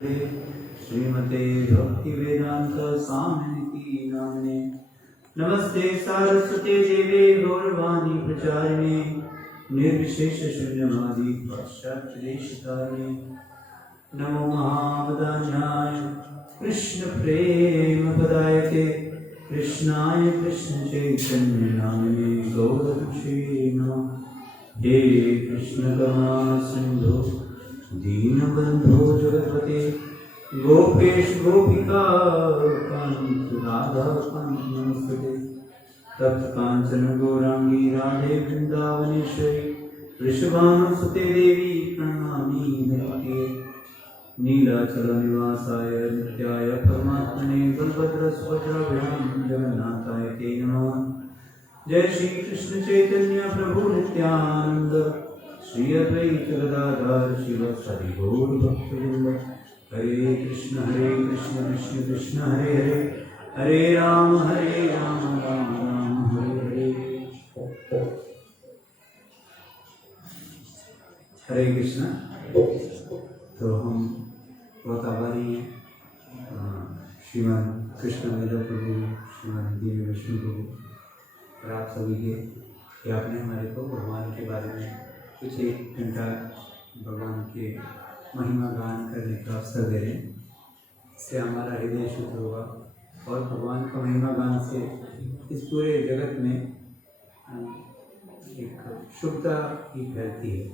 श्रीमते भक्तिवेदांत स्वामिनिति नामिने नमस्ते सारस्वते देवे गौरवाणी प्रचारिणे निर्विशेष शून्यवादी पाश्चात्यदेशतारिणे नमो महावदान्याय कृष्ण प्रेम पदायते कृष्णाय कृष्ण चैतन्य नामिने गौरवंशे नमः। हे कृष्ण करुणा सिंधु दीनबंधो जगत्पते गोपेश गोपिका कांत राधा कांत नमस्ते। तप्त कांचन गौरांगी राधे वृंदावनेश्वरी वृषभानुसुते देवी प्रणमामि हरिप्रिये। नीलाचल निवासाय नित्याय परमात्मने बलभद्र सुभद्राभ्यां जगन्नाथाय ते नमः। जय श्री कृष्ण चैतन्य प्रभु नित्यानंद श्री अद्वैत गदाधर शिवासादि गौर भक्तवृंद। हरे कृष्ण कृष्ण कृष्ण हरे हरे हरे राम राम राम हरे हरे। हरे कृष्ण। तो हम बहुत आभारी हैं श्रीमान कृष्ण वेदा प्रभु श्रीमान देवी विष्णु प्रभु और आप सभी के कि आपने हमारे को भगवान के बारे में कुछ एक घंटा भगवान के महिमा गान करने का अवसर दे रहे हैं। इससे हमारा हृदय शुद्ध होगा और भगवान का महिमा गान से इस पूरे जगत में एक शुद्धता ही फैलती है।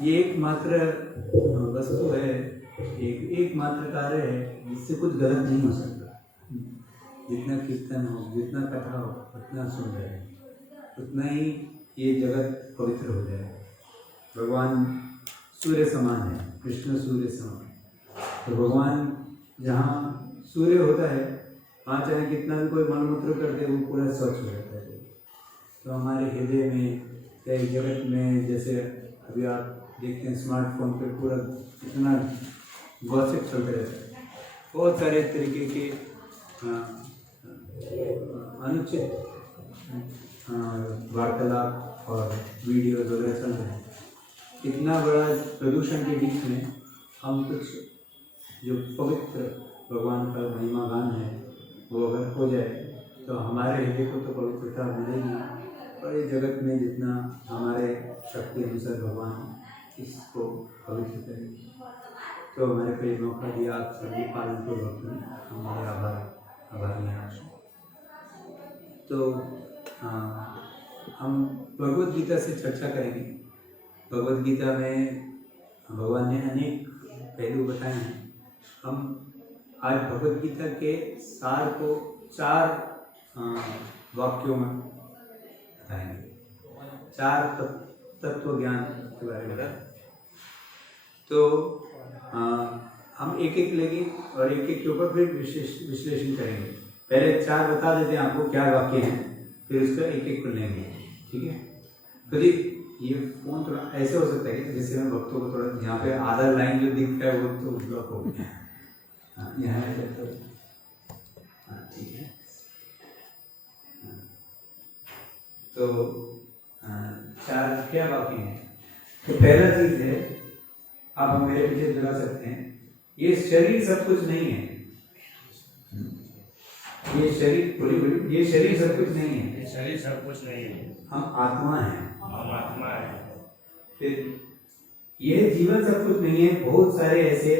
ये एकमात्र वस्तु है, एकमात्र कार्य है जिससे कुछ गलत नहीं हो सकता। जितना कीर्तन हो, जितना कथा हो, उतना सुंदर है, उतना ही ये जगत पवित्र हो जाए। भगवान सूर्य समान है, कृष्ण सूर्य समान। तो भगवान जहाँ सूर्य होता है वहाँ चाहे कितना भी कोई मलमूत्र कर दे वो पूरा स्वच्छ हो जाता है। तो हमारे हृदय में या जगत में जैसे अभी आप देखते हैं स्मार्टफोन पे पूरा इतना गॉसिप चलते रहता है, बहुत सारे तरीके के अनुचित वार्तालाप और वीडियो वगैरह चल रहे हैं। इतना बड़ा प्रदूषण के बीच में हम कुछ जो पवित्र भगवान का महिमा गान है वो अगर हो जाए तो हमारे हृदय को तो पवित्रता मिलेगी और इस जगत में जितना हमारे शक्ति अनुसार भगवान इसको पवित्र करेंगे। तो हमारे को एक मौका दिया आप सभी पालन पूर्वक में हमारे आभारी हैं। तो हम भगवद गीता से चर्चा करेंगे। भगवद गीता में भगवान ने अनेक पहलू बताए हैं। हम आज भगवद गीता के सार को 4 वाक्यों में बताएंगे, 4 तत्व ज्ञान के बारे में। तो हम एक एक लेंगे और एक एक के ऊपर फिर विश्लेषण करेंगे। पहले 4 बता देते हैं आपको क्या वाक्य हैं, फिर उसका एक एक को लेंगे, ठीक है। तो जी ये फोन थोड़ा ऐसे हो सकता है जैसे मैं भक्तों को थोड़ा यहाँ पे आधा लाइन जो दिख रहा है वो तो ब्लॉक हो गया। हाँ यहाँ तो हाँ ठीक है। तो 4 क्या वाक्य हैं। तो पहला चीज है, आप मेरे पीछे लगा सकते हैं, ये शरीर सब कुछ नहीं है। ये शरीर ये शरीर सब कुछ नहीं है। शरीर सब कुछ नहीं है, हम आत्मा हैं। हम आत्मा है। फिर ये जीवन सब कुछ नहीं है, बहुत सारे ऐसे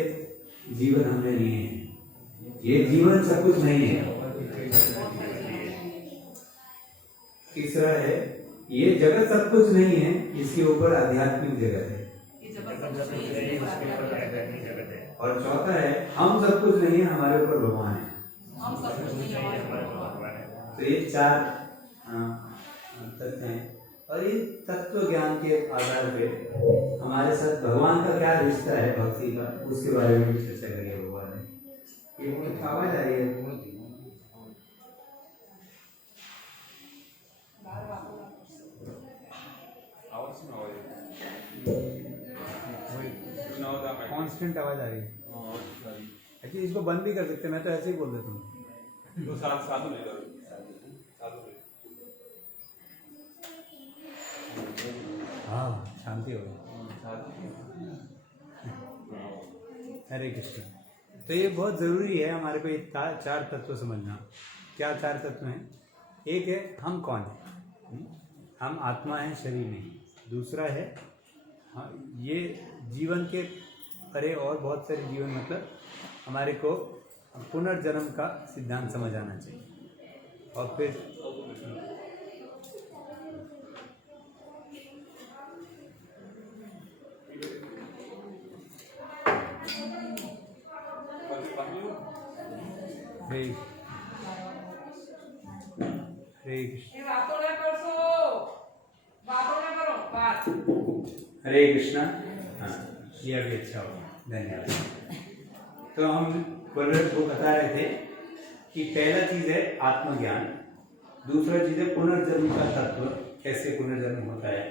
जीवन हमने लिए हैं। ये जीवन सब कुछ नहीं है। तीसरा है, ये जगत सब कुछ नहीं है, इसके ऊपर आध्यात्मिक जगत है। और चौथा है, हम सब कुछ नहीं है, हमारे ऊपर भगवान है। तो ये 4 तथ्य हैं और ये तत्व ज्ञान के आधार पे हमारे साथ भगवान का क्या रिश्ता है भक्ति का, उसके बारे में भी चर्चा करिए। भगवान ने ये बहुत आवाज आ रही है। कांस्टेंट आवाज आ रही है। एक्चुअली इसको बंद भी कर सकते हैं, मैं तो ऐसे ही बोल देता हूँ। हाँ शांति हो गई। हरे कृष्ण। तो ये बहुत ज़रूरी है हमारे को ये चार तत्व समझना। क्या चार तत्व हैं? एक है हम कौन हैं, हम आत्मा हैं, शरीर नहीं। दूसरा है ये जीवन के परे और बहुत सारे जीवन, मतलब हमारे को पुनर्जन्म का सिद्धांत समझ आना चाहिए। और फिर हरे हरे कृष्णा। हाँ, ये अभी अच्छा होगा, धन्यवाद। तो हम वो बता रहे थे कि पहला चीज़ है आत्मज्ञान, दूसरा चीज़ है पुनर्जन्म का तत्व, कैसे पुनर्जन्म होता है,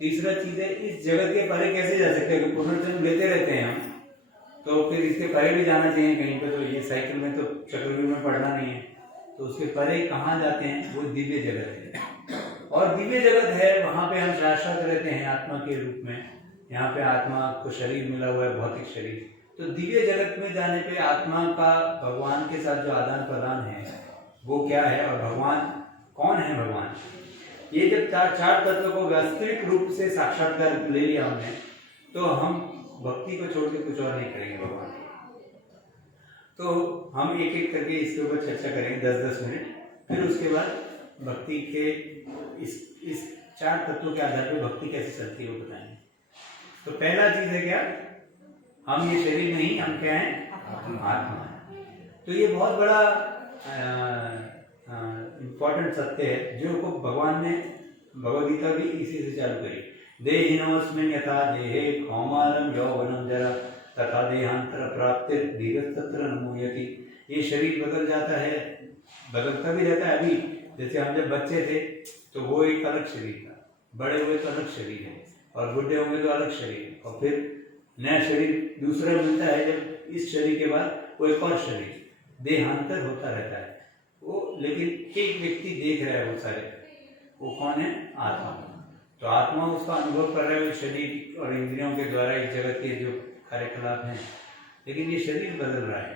तीसरा चीज़ है इस जगत के परे कैसे जा सकते हैं। पुनर्जन्म लेते रहते हैं हम, तो फिर इसके परे भी जाना चाहिए कहीं पे। तो ये साइकिल में तो चक्रव्यूह में पढ़ना नहीं है, तो उसके परे कहाँ जाते हैं, वो दिव्य जगत है। और दिव्य जगत है वहाँ पे हम शाश्वत रहते हैं आत्मा के रूप में। यहाँ पे आत्मा को शरीर मिला हुआ है, भौतिक शरीर। तो दिव्य जगत में जाने पे आत्मा का भगवान के साथ जो आदान प्रदान है वो क्या है, और भगवान कौन है। भगवान ये जब चार तत्वों को वास्तविक रूप से साक्षात्कार ले लिया हमने, तो हम भक्ति को छोड़ के कुछ और नहीं करेंगे भगवान। तो हम एक एक करके इसके ऊपर चर्चा करेंगे 10-10 मिनट। फिर उसके बाद भक्ति के इस चार तत्वों के आधार पर भक्ति कैसे चलती है वो बताएंगे। तो पहला चीज है क्या, हम ये शरीर नहीं, हम क्या हैं, आत्मा है। तो ये बहुत बड़ा इम्पोर्टेंट सत्य है जो को भगवान ने भगवद गीता भी इसी से चालू करी। देहिनोऽस्मिन् यथा देहे कौमारं यौवनं जरा तथा देहांतर प्राप्तिर् धीरस्तत्र न मुह्यति। ये शरीर बदल जाता है, बदलता भी रहता है। अभी जैसे हम जब बच्चे थे तो वो एक अलग शरीर था, बड़े हुए तो अलग शरीर है, और बुढ़े होंगे तो अलग शरीर, और फिर नया शरीर दूसरा मिलता है। जब इस शरीर के बाद वो एक और शरीर, देहांतर होता रहता है वो, लेकिन एक व्यक्ति देख रहा है वो सारे, वो कौन है, आत्मा। तो आत्मा उसका अनुभव कर रहा है शरीर और इंद्रियों के द्वारा इस जगत के जो कार्यकलाप हैं, लेकिन ये शरीर बदल रहा है।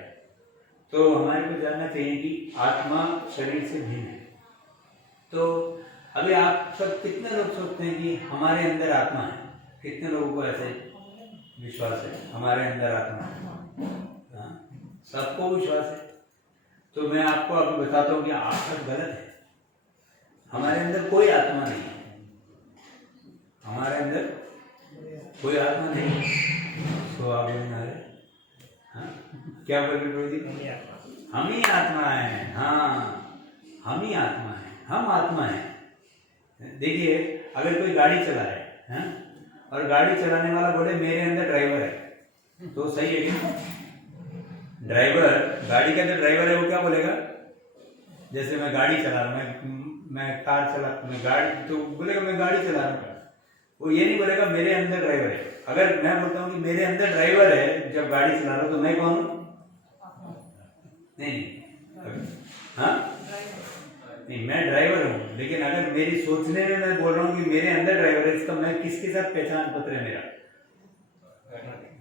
तो हमारे को जानना चाहिए कि आत्मा शरीर से भिन्न है। तो अभी आप सब कितने लोग सोचते हैं कि हमारे अंदर आत्मा है? कितने लोगों को ऐसे विश्वास है हमारे अंदर आत्मा है? हाँ, सबको विश्वास है। तो मैं आपको अभी बताता हूँ कि आप सब गलत है। हमारे अंदर कोई आत्मा नहीं है, हमारे अंदर कोई आत्मा नहीं है। तो आप बोलना है, हाँ क्या बोल रहे जी? हम ही आत्मा है। हाँ, हम ही आत्मा है, हम आत्मा है। देखिए, अगर कोई गाड़ी चला रहा है और गाड़ी चलाने वाला बोले मेरे अंदर ड्राइवर है, तो सही है क्या? ड्राइवर, गाड़ी का जो ड्राइवर है वो क्या बोलेगा? जैसे मैं गाड़ी चला रहा हूँ, मैं कार चला, मैं गाड़ी, तो बोलेगा मैं गाड़ी चला रहा हूँ। वो ये नहीं बोलेगा मेरे अंदर ड्राइवर है। अगर मैं बोलता हूँ कि मेरे अंदर ड्राइवर है जब गाड़ी चला रहा हूँ, तो मैं कौन हूँ? नहीं, हाँ नहीं, मैं ड्राइवर हूँ। लेकिन अगर मेरी सोचने में मैं बोल रहा हूँ कि मेरे अंदर ड्राइवर है, इसका मैं किसके साथ पहचान पत्र है मेरा?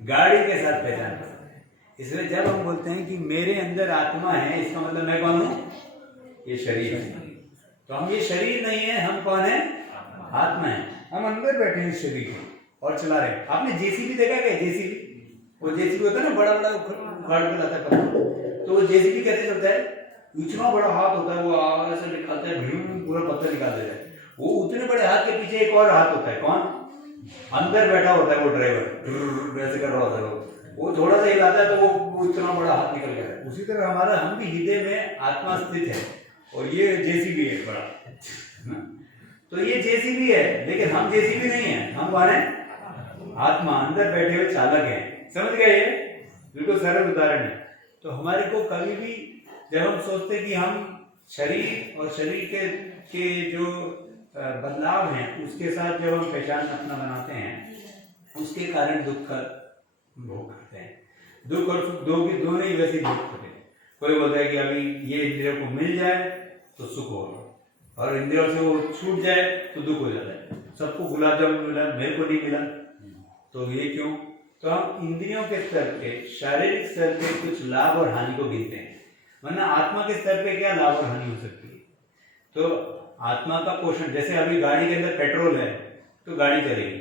गाड़ी के साथ पहचान पत्र है। इसलिए जब हम बोलते हैं कि मेरे अंदर आत्मा है, इसका मतलब मैं कौन हूँ? ये शरीर है। तो हम ये शरीर नहीं है, हम कौन है? आत्मा है। हम अंदर बैठे हैं इस शरीर के और चला रहे हैं। आपने जेसीबी देखा क्या? जेसीबी, वो जेसीबी होता है ना, बड़ा बड़ा उखाड़ के लाता है पत्थर। तो वो जेसीबी कैसे चलता है? इतना बड़ा हाथ होता है, वो आगे से निकालता है, पूरा पत्थर निकाल देता है। वो उतने बड़े हाथ के पीछे एक और हाथ होता है, कौन? अंदर बैठा होता है वो ड्राइवर, वैसे कर रहा होता है वो थोड़ा सा हिलाता है तो वो इतना बड़ा हाथ निकल गया है। उसी तरह हमारा, हम भी हृदय में आत्मा स्थित है, और ये जेसीबी है बड़ा। तो ये जेसीबी है, लेकिन हम जेसीबी नहीं है। हम कौन है? आत्मा, अंदर बैठे हुए चालक है। समझ गए? ये बिल्कुल सरल उदाहरण है। तो हमारे को कभी भी जब हम सोचते कि हम शरीर और शरीर के जो बदलाव हैं उसके साथ जब हम पहचान अपना बनाते हैं, उसके कारण दुख का भोग करते हैं। दुख और सुख दोनों ही वैसे भोग करते हैं। कोई बोलता है कि अभी ये इंद्रियों को मिल जाए तो सुख होगा, और इंद्रियों से वो छूट जाए तो दुख हो जाता है। सबको गुलाब जामुन मिला, मेरे को नहीं मिला, तो ये क्यों? तो हम इंद्रियों के स्तर पे, शारीरिक स्तर पे कुछ लाभ और हानि को गिनते हैं, वरना आत्मा के स्तर पे क्या लाभ और हानि हो सकती है। तो आत्मा का पोषण, जैसे अभी गाड़ी के अंदर पेट्रोल है तो गाड़ी चलेगी,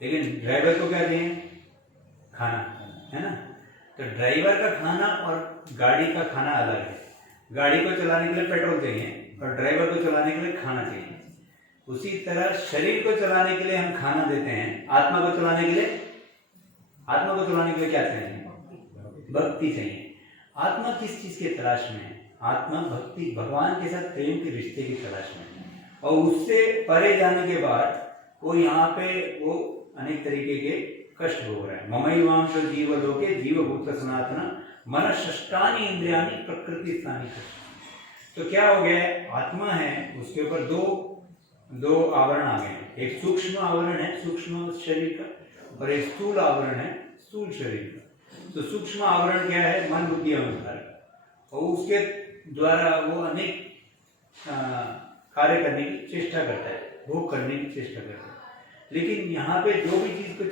लेकिन ड्राइवर को क्या चाहिए? खाना, है ना। तो ड्राइवर का खाना और गाड़ी का खाना अलग है। गाड़ी को चलाने के लिए पेट्रोल चाहिए और ड्राइवर को चलाने के लिए खाना चाहिए। उसी तरह शरीर को चलाने के लिए हम खाना देते हैं, आत्मा को चलाने के लिए क्या चाहिए? भक्ति चाहिए। आत्मा किस चीज के तलाश में है? आत्मा भक्ति, भगवान के साथ प्रेम के रिश्ते की तलाश में है। और उससे परे जाने के बाद वो यहाँ पे वो अनेक तरीके के कष्ट भोग रहा है। ममैवांश जीवलोके जीवभूत सनातन मन षष्टानि इंद्रियाणि प्रकृति स्थानी। तो क्या हो गया है? आत्मा है, उसके ऊपर दो आवरण आ गए हैं। एक सूक्ष्म आवरण है सूक्ष्म शरीर का, और एक स्थूल आवरण है स्थूल शरीर का। तो सूक्ष्म आवरण क्या है? मन बुद्धि अहंकार, और उसके द्वारा वो अनेक कार्य करने की चेष्टा करता है, भोग करने की चेष्टा करता है। लेकिन यहाँ पे जो भी चीज को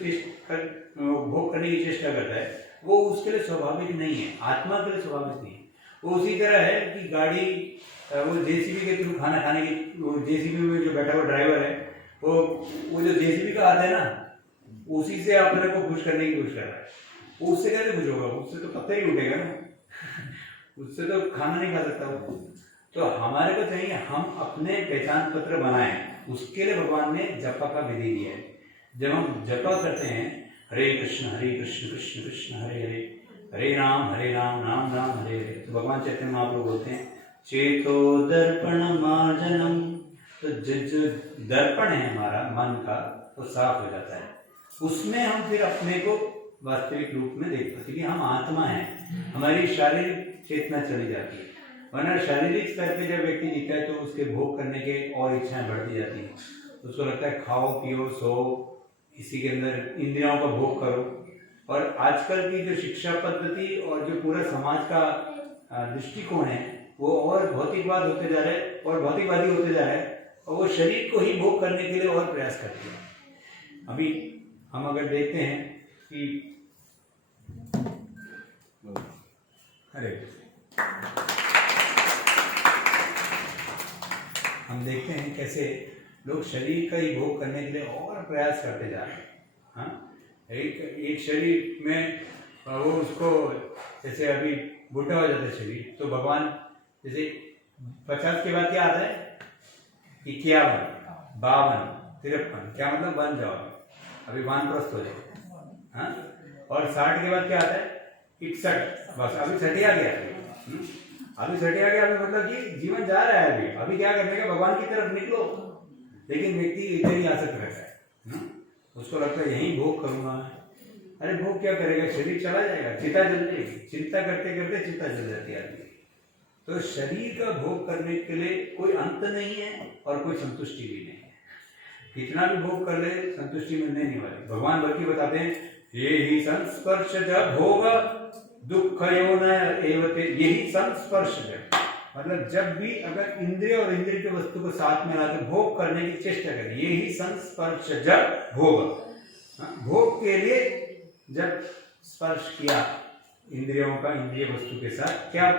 भोग करने की चेष्टा करता है वो उसके लिए स्वाभाविक नहीं है, आत्मा के लिए स्वाभाविक नहीं है। वो उसी तरह है कि गाड़ी, वो जेसीबी के थ्रू खाना खाने की, वो जेसीबी में जो बैठा हुआ ड्राइवर है वो जो जेसीबी का हाथ है ना, उसी से अपने को खुश करने की कोशिश कर रहा है। वो उससे कैसे खुश होगा? उससे तो पत्थर ही उठेगा ना उससे तो खाना नहीं खा सकता वो। तो हमारे को चाहिए हम अपने पहचान पत्र बनाएं, उसके लिए भगवान ने जपा का विधि दिया है। जब हम जपा करते हैं हरे कृष्ण कृष्ण कृष्ण हरे हरे, हरे राम राम राम हरे हरे, तो भगवान चैतन्य महाप्रभु बोलते हैं चेतो दर्पण मार्जनम। तो जो दर्पण है हमारा मन का, वो साफ हो जाता है। उसमें हम फिर अपने को वास्तविक रूप में देख पाते कि हम आत्मा हैं। हमारी शारीरिक चेतना चली जाती है, वरना शारीरिक स्तर पे जब व्यक्ति दिखता है तो उसके भोग करने के और इच्छाएं बढ़ती जाती हैं। उसको लगता है खाओ पियो सो, इसी के अंदर इंद्रियों का भोग करो। और आजकल की जो शिक्षा पद्धति और जो पूरा समाज का दृष्टिकोण है वो और भौतिकवाद होते जा रहे हैं और भौतिकवादी होते जा रहे हैं, और वो शरीर को ही भोग करने के लिए और प्रयास करते हैं। अभी हम अगर देखते हैं कि हम देखते हैं कैसे लोग शरीर का ही भोग करने के लिए और प्रयास करते जा रहे हैं। हाँ, एक शरीर में वो उसको, जैसे अभी बूढ़ा हो जाता है शरीर, तो भगवान जैसे 50 के बाद क्या आता है? 51, 52, 53, क्या मतलब? बन जाओ, अभी वानप्रस्थ हो जाए। हाँ, और 60 के बाद क्या आता है? 61, बस अभी 60 आ गया। अभी 60 आ गया, अभी मतलब कि जीवन जा रहा है। अभी क्या करने का? भगवान की तरफ निकलो। लेकिन व्यक्ति इधर ही आसक्त रहता है, उसको लगता है यही भोग करूंगा। अरे भोग क्या करेगा? शरीर चला जाएगा, चिता जल जाएगी। चिंता करते करते चिता जल जाती है आदमी। तो शरीर का भोग करने के लिए कोई अंत नहीं है और कोई संतुष्टि भी नहीं है। कितना भी भोग कर ले संतुष्टि मिलने नहीं वाली। भगवान बल्कि बताते हैं ये ही संस्पर्श जब भोग दुख एवते, यही संस्पर्श जब, मतलब जब भी अगर इंद्रिय और इंद्रिय के वस्तु को साथ में लाकर भोग करने की चेष्टा करें, यही संस्पर्श जब भोग। भोग के लिए जब स्पर्श किया इंद्रियों का इंद्रिय वस्तु के साथ, क्या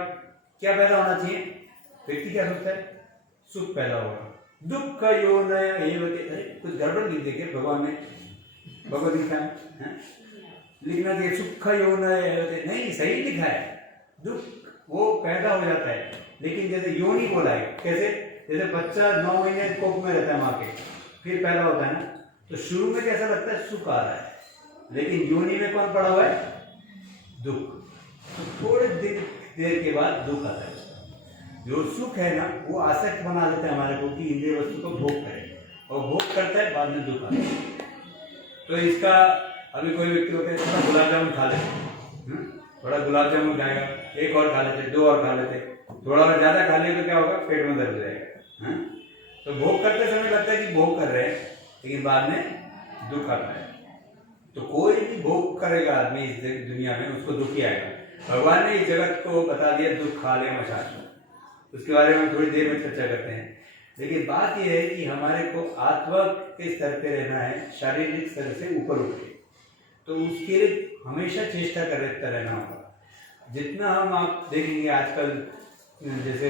पैदा होना चाहिए? व्यक्ति क्या सोचता है? सुख पैदा होगा। दुख एवते, कुछ गड़बड़ लिख देखे भगवान ने भगवद गीता में, लिखना चाहिए सुख नहीं, सही लिखा है। दुख वो पैदा हो जाता है, लेकिन जैसे योनि बोला है, कैसे? जैसे बच्चा 9 महीने कोख में रहता है माँ के, फिर पैदा होता है ना, तो शुरू में कैसा लगता है? सुख आ रहा है, लेकिन योनि में कौन पड़ा हुआ है? दुख। तो थोड़े देर के बाद दुख आता है। जो सुख है ना, वो आसक्त बना देता है हमारे को कि इंद्रिय वस्तु को भोग करें, और भोग करता है, बाद में दुख आता है। तो इसका अभी कोई व्यक्ति होता है थोड़ा गुलाब जामुन खा लेते, थोड़ा गुलाब जामुन खाएगा, एक और खा लेते, 2 और खा लेते, थोड़ा और ज्यादा खा लिया तो क्या होगा? पेट में दर्द हो जाएगा। तो भोग करते समय लगता है कि भोग कर रहे हैं, लेकिन बाद में दुख आता है। तो कोई भी भोग करेगा आदमी इस दुनिया में, उसको दुख ही आएगा। भगवान ने इस जगत को बता दिया दुख खा ले मशाश, उसके बारे में थोड़ी देर में चर्चा करते हैं। लेकिन बात यह है कि हमारे को आत्मा के स्तर पे रहना है, शारीरिक स्तर से ऊपर उठ के। तो उसके लिए हमेशा चेष्टा करते रहना होगा। जितना हम आप देखेंगे आजकल जैसे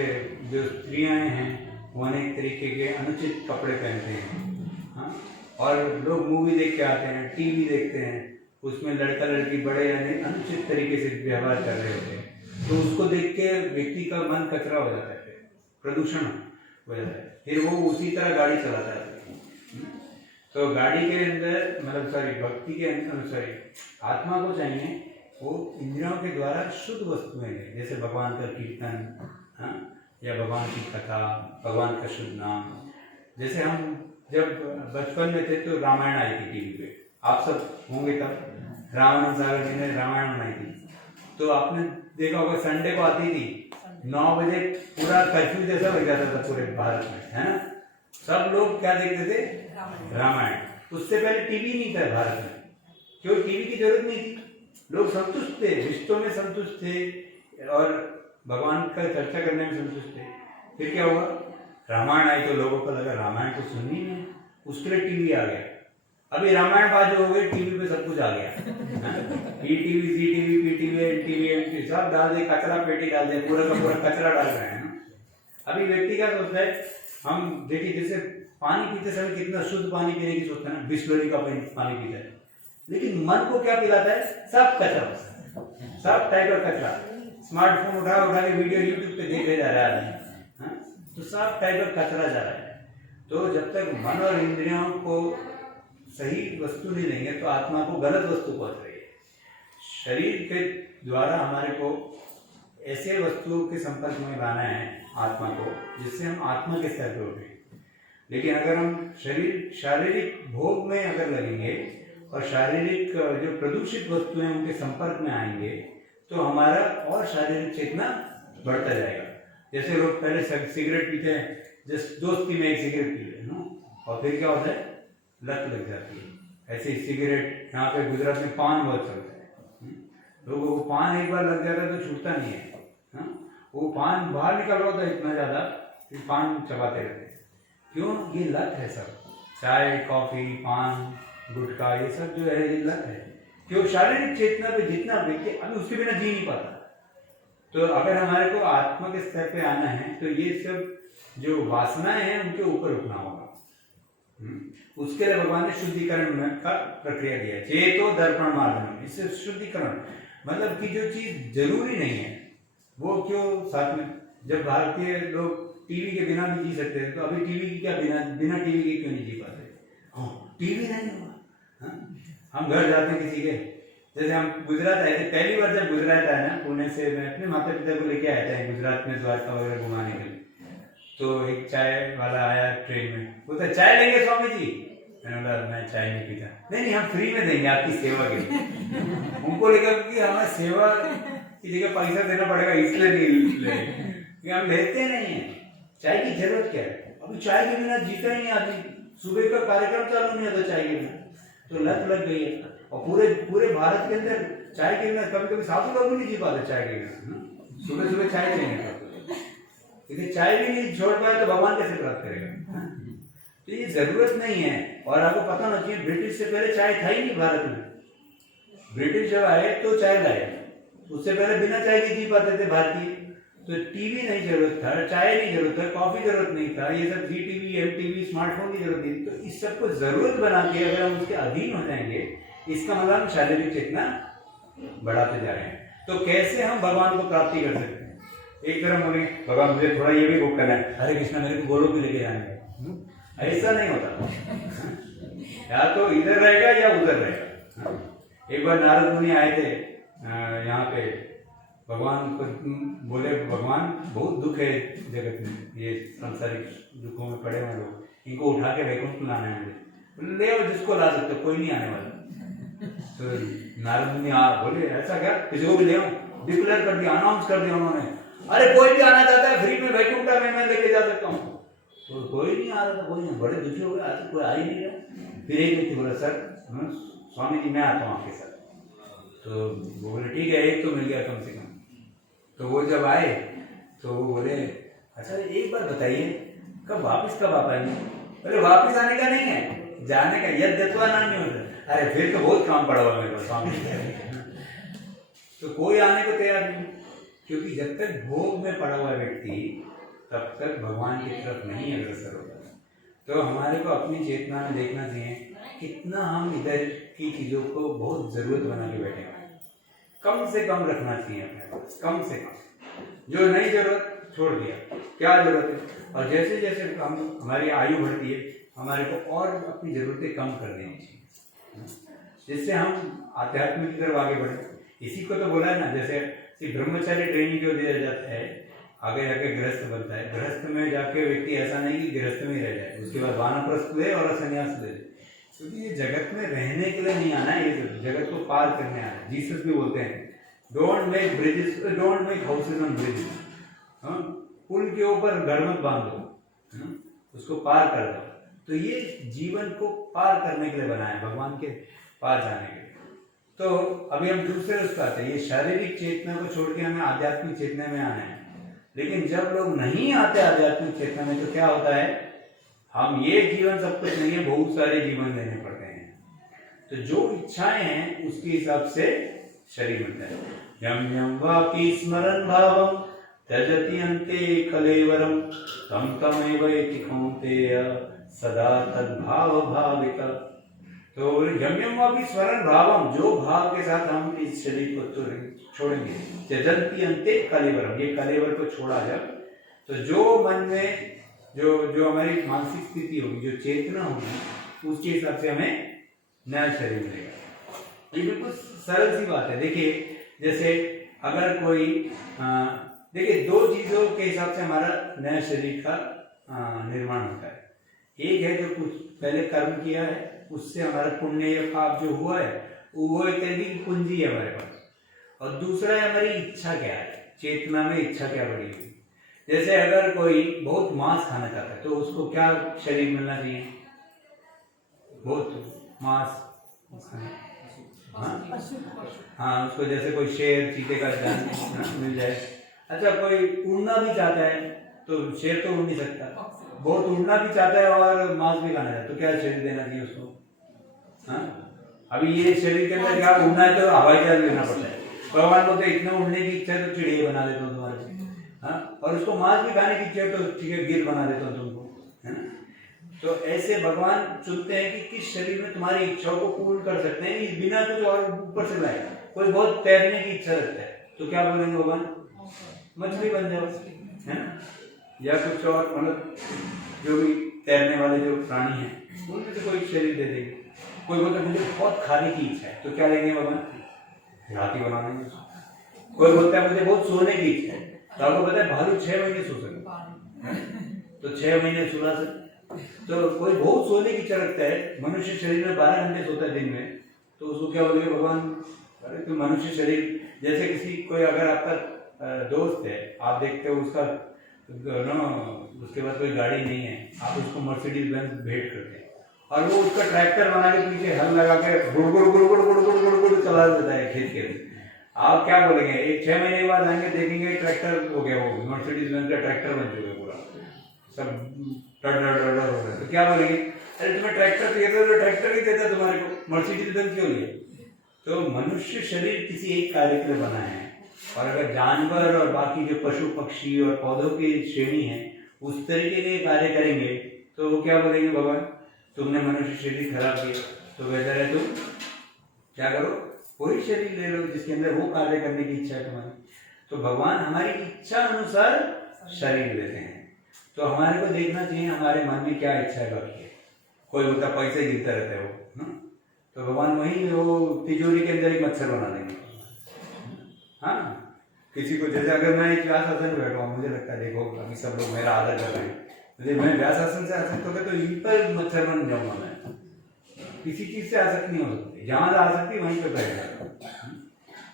जो स्त्रियाँ हैं वो अनेक तरीके के अनुचित कपड़े पहनते हैं, हाँ, और लोग मूवी देख के आते हैं, टीवी देखते हैं, उसमें लड़का लड़की बड़े यानी अनुचित तरीके से व्यवहार कर रहे होते हैं, तो उसको देख के व्यक्ति का मन कचरा हो जाता है, प्रदूषण हो जाता है, फिर वो उसी तरह गाड़ी चलाता है। तो गाड़ी के अंदर मतलब भक्ति के अंदर आत्मा को चाहिए वो इंद्रियों के द्वारा शुद्ध वस्तुएं है, जैसे भगवान का कीर्तन, हाँ, या भगवान की कथा, भगवान का शुद्ध नाम। जैसे हम जब बचपन में थे तो रामायण आई थी टीवी पे, आप सब होंगे तब, रामानंद सागर जी ने रामायण बनाई थी, तो आपने देखा होगा संडे को आती थी 9 बजे, पूरा कर्फ्यू जैसा लग जाता था पूरे भारत में, है ना। सब लोग क्या देखते थे? रामायण। उससे पहले टीवी नहीं था भारत में, क्योंकि टीवी की जरूरत नहीं थी, लोग संतुष्ट थे, रिश्तों में संतुष्ट थे और भगवान का चर्चा करने में संतुष्ट थे। फिर क्या हुआ? रामायण आई तो लोगों को लगा रामायण को सुननी है, उसके लिए टीवी आ गया। अभी रामायण बात जो हो गई, टीवी पे सब कुछ आ गया, ETV, Zee TV, PTV, NTV, MTV सब डाल दे, कचरा पेटी डाल दे, पूरा का पूरा कचरा डाल रहे हैं ना। अभी व्यक्ति क्या सोचता है? हम देखिए जैसे पानी पीते समय कितना शुद्ध पानी पीने की सोचते हैं ना, बिस्लरी का पानी पीता है, लेकिन मन को क्या पिलाता है? सब कचरा, सब टाइप का कचरा। स्मार्टफोन उठा उठा के वीडियो यूट्यूब पे देखे जा रहा है, तो सब टाइप का कचरा जा रहा है। तो जब तक मन और इंद्रियों को सही वस्तु नहीं देंगे तो आत्मा को गलत वस्तु पहुंच रही है। शरीर के द्वारा हमारे को ऐसे वस्तुओं के संपर्क में लाना है आत्मा को, जिससे हम आत्मा के स्तर पर उठे। लेकिन अगर हम शारीरिक भोग में अगर लगेंगे और शारीरिक जो प्रदूषित वस्तुएं उनके संपर्क में आएंगे तो हमारा और शारीरिक चेतना बढ़ता जाएगा। जैसे लोग पहले सिगरेट पीते हैं, जिस दोस्ती में एक सिगरेट पी ले ना, और फिर क्या होता है? लत लग जाती है। ऐसे सिगरेट, यहाँ पे गुजरात में पान बहुत चलता है, लोगों को पान एक बार लग जाता है तो छूटता नहीं है, वो पान बाहर निकल रहा होता है इतना ज्यादा, फिर पान चबाते रहते हैं। क्यों? ये लत है सब, चाय, कॉफी, पान, गुटखा, ये सब जो है ये लत है। क्यों? शारीरिक चेतना पे जितना व्यक्ति अभी उसके बिना जी नहीं पाता। तो अगर हमारे को आत्मा के स्तर पे आना है तो ये सब जो वासनाएं हैं उनके ऊपर उठना होगा। उसके लिए भगवान ने शुद्धिकरण का प्रक्रिया दिया है, चेतो दर्पण मार्ग। इससे शुद्धिकरण मतलब कि जो चीज जरूरी नहीं है वो क्यों साथ में, जब भारतीय लोग टीवी के बिना भी जी सकते हैं तो अभी टीवी की क्या बिना टीवी के क्यों नहीं जी पाते? टीवी नहीं हुआ। हम घर जाते हैं किसी के, जैसे हम गुजरात आए थे, पहली बार जब गुजरात आया ना, पुणे से मैं अपने माता पिता को लेके आया था गुजरात में द्वारका वगैरह घुमाने के लिए, तो एक चाय वाला आया ट्रेन में, बोलता चाय लेंगे स्वामी जी? मैंने बोला मैं चाय नहीं पीता। नहीं हम फ्री में देंगे आपकी सेवा के लिए। उनको लेकर कि हमें सेवा की जगह पैसा देना पड़ेगा इसलिए नहीं ले, हम लेते नहीं है। चाय की जरूरत क्या है? अभी चाय के बिना जीता ही नहीं आदमी, सुबह का कार्यक्रम चालू नहीं होता चाय के बिना, तो लत लग गई है। और पूरे भारत के अंदर चाय के बिना कभी कभी साधु लोग भी नहीं जी पाते चाय के बिना, सुबह सुबह चाय चाहिए, क्योंकि चाय भी नहीं छोड़ पाए तो भगवान कैसे प्राप्त करेगा? तो ये जरूरत नहीं है। और आपको पता होना चाहिए ब्रिटिश से पहले चाय था ही नहीं भारत में। ब्रिटिश जब आए तो चाय लाए, उससे पहले बिना चाय के जी पाते थे भारतीय। तो टीवी नहीं जरूरत था, चाय नहीं जरूरत था, कॉफी जरूरत नहीं था, ये सब जीटीवी, एमटीवी, स्मार्टफोन की जरूरत नहीं। तो इस सबको जरूरत बना के अगर हम उसके अधीन हो जाएंगे, इसका मतलब हम शारीरिक चेतना बढ़ाते जा रहे हैं। तो कैसे हम भगवान को प्राप्ति कर सकते हैं? एक तरफ बोले भगवान मुझे थोड़ा ये भी बुक करना है, हरे कृष्णा मेरे को गोलोक भी लेके जाने हैं, ऐसा नहीं होता। या तो इधर रहेगा या उधर रहेगा। एक बार नारद मुनि आए थे यहाँ पे, भगवान को बोले भगवान बहुत दुख है जगत में, ये सांसारिक दुखों में पड़े हुए लोग, इनको उठा के वैकुंठ लाना है मुझे। ले आओ जिसको ला सकते, कोई नहीं आने वाला। तो नारद मुनि बोले ऐसा क्या, किसी को भी ले आओ, डिक्लेयर कर दिया, अनाउंस कर दिया उन्होंने, अरे कोई भी आना चाहता है फ्री में वैकुंठ में मैं लेके जा सकता हूँ। तो कोई नहीं आ रहा था, कोई नहीं, बड़े दुखी हो गए, आज कोई आ ही नहीं रहा। फिर एक व्यक्ति बोला सर स्वामी जी मैं आता हूँ आपके साथ। तो वो बोले ठीक है, एक तो मिल गया कम से कम। तो वो जब आए तो वो बोले अच्छा एक बार बताइए कब आप आएंगे? बोले वापिस आने का नहीं है, जाने का, यद गत्वा नान्य होता। अरे फिर तो बहुत काम पड़ा हुआ मेरे को स्वामी। तो कोई आने को तैयार नहीं, क्योंकि जब तक भोग में पड़ा हुआ व्यक्ति तब तक भगवान की तरफ नहीं अग्रसर होता। तो हमारे को अपनी चेतना में देखना चाहिए कितना हम इधर की चीज़ों को बहुत ज़रूरत बना के बैठे हैं। कम से कम रखना चाहिए अपने पास, कम से कम। जो नहीं जरूरत छोड़ दिया, क्या जरूरत है। और जैसे जैसे हम हमारी आयु बढ़ती है, हमारे को और अपनी ज़रूरतें कम कर देनी चाहिए, जिससे हम आध्यात्म की तरफ आगे बढ़े। इसी को तो बोला है ना, जैसे ब्रह्मचारी ट्रेनिंग जो दिया जाता है, आगे जाके गृहस्थ बनता है। गृहस्थ में जाके व्यक्ति ऐसा नहीं कि गृहस्थ में ही रह जाए, उसके बाद वानप्रस्थ ले और संन्यास ले, क्योंकि ये जगत में रहने के लिए नहीं आना है, ये जगत को पार करने आना है। जीसस भी बोलते हैं don't make bridges, don't make houses on bridges, पुल के ऊपर घर मत बांधो, उसको पार कर दो। तो ये जीवन को पार करने के लिए बना है, भगवान के पार जाने के लिए। तो अभी हम दूसरे उस पर आते हैं, ये शारीरिक चेतना को छोड़ के हमें आध्यात्मिक चेतना में आना है। लेकिन जब लोग नहीं आते आध्यात्मिक चेतना में, तो क्या होता है, हम ये जीवन सब कुछ नहीं है, बहुत सारे जीवन लेने पड़ते हैं। तो जो इच्छाएं हैं उसके हिसाब से शरीर मिलता है। यम यम वापि स्मरण भावम त्यजति अन्ते कलेवरम तम तमेवैति कौन्तेय सदा तद्भाव भावित। तो यम यम वापि स्मरण भावम, जो भाव के साथ हम इस शरीर को छोड़ेंगे, त्यजन्ति अन्ते कलेवरम, ये कलेवर को छोड़ा जब, तो जो मन में जो हमारी मानसिक स्थिति होगी, जो चेतना होगी, उसके हिसाब से हमें नया शरीर मिलेगा। ये बिल्कुल सरल सी बात है। देखिए जैसे अगर कोई देखिए दो चीजों के हिसाब से हमारा नया शरीर का निर्माण होता है। एक है जो कुछ पहले कर्म किया है, उससे हमारा पुण्य या पाप जो हुआ है वो एक तरह की पूंजी है हमारे पास। और दूसरा है हमारी इच्छा क्या है, चेतना में इच्छा क्या बढ़ी हुई। जैसे अगर कोई बहुत मांस खाना चाहता है तो उसको क्या शरीर मिलना चाहिए, बहुत मांस, हाँ उसको जैसे कोई शेर चीते का जान मिल जाए। अच्छा कोई उड़ना भी चाहता है तो शेर तो उड़ नहीं सकता, बहुत उड़ना भी चाहता है और मांस भी खाना चाहता है, तो क्या शरीर देना चाहिए उसको। हाँ अभी ये शरीर के अंदर क्या उड़ना है तो हवाई जहाज लेना पड़ता है। भगवान बोलते इतना उड़ने की इच्छा है तो चिड़िया बना देता हूँ तुम्हारे, हाँ, और उसको मांस भी खाने की इच्छा है तो ठीक है गिर बना देता हूँ तुमको, है ना। तो ऐसे भगवान चुनते हैं कि किस शरीर में तुम्हारी इच्छाओं को पूर्ण कर सकते हैं, इस बिना कुछ और ऊपर से लाए। कोई बहुत तैरने की इच्छा रखता है तो क्या बोलेंगे भगवान, मछली बन जाओ, है ना, या कुछ और, मतलब जो भी तैरने वाले जो प्राणी हैं उनमें से कोई शरीर दे देंगे। कोई बोलता है मुझे बहुत खाने की इच्छा है तो क्या लेंगे भगवान, हाथी बना देंगे। कोई बोलता है मुझे बहुत सोने की इच्छा है तो आपको पता है भालू 6 महीने सो सकता, तो 6 महीने सुला सकते। तो कोई बहुत सोने की इच्छा रखता है, मनुष्य शरीर में 12 घंटे सोता है दिन में, तो उसको क्या बोलेंगे भगवान, अरे तो मनुष्य शरीर, जैसे किसी कोई अगर आपका दोस्त है, आप देखते हो उसका उसके पास कोई गाड़ी नहीं है, आप उसको मर्सिडीज बेंज भेंट करते हैं और वो उसका ट्रैक्टर बना के पीछे हल लगा के गुड़ गुड़ गुड़ गुड़ गुड़ गुड़ गुड़ गुड़ चला देता है खेत के। आप क्या बोलेंगे, एक 6 महीने के बाद आएंगे देखेंगे ट्रैक्टर हो गया, वो मर्सिडीज बेंज का ट्रैक्टर बन चुका है पूरा, सब डर डर डर डर हो रहा है। तो क्या बोलेंगे, अरे तुम्हें ट्रैक्टर चाहिए तो ट्रैक्टर ही देता तुम्हारे को, मर्सिडीज बेंज क्यों लिए। तो मनुष्य शरीर किसी एक कार्य के लिए बना है, और अगर जानवर और बाकी जो पशु पक्षी और पौधों की श्रेणी है उस तरीके के कार्य करेंगे तो वो क्या बोलेंगे, भगवान तुमने मनुष्य शरीर खराब किया, तो बेहतर है तुम क्या करो, वही शरीर ले लो जिसके अंदर वो कार्य करने की इच्छा है तुम्हारी। तो भगवान हमारी इच्छा अनुसार शरीर देते हैं। तो हमारे को देखना चाहिए हमारे मन में क्या इच्छा है बाकी है। कोई होता पैसे गिरता रहता है वो, तो भगवान वही वो तिजोरी के अंदर एक मच्छर बना देंगे। हाँ किसी को, जैसे अगर मैं एक व्यास आसन में बैठा हूँ, मुझे लगता है देखो अभी सब लोग मेरा आदर कर रहे हैं, यदि मैं व्यास आसन से आसक्त होगा तो इन पर मच्छर बन जाऊंगा मैं, किसी चीज से आसक्त नहीं हो सकती, जहां आ सकती वहीं पे बैठ जाता।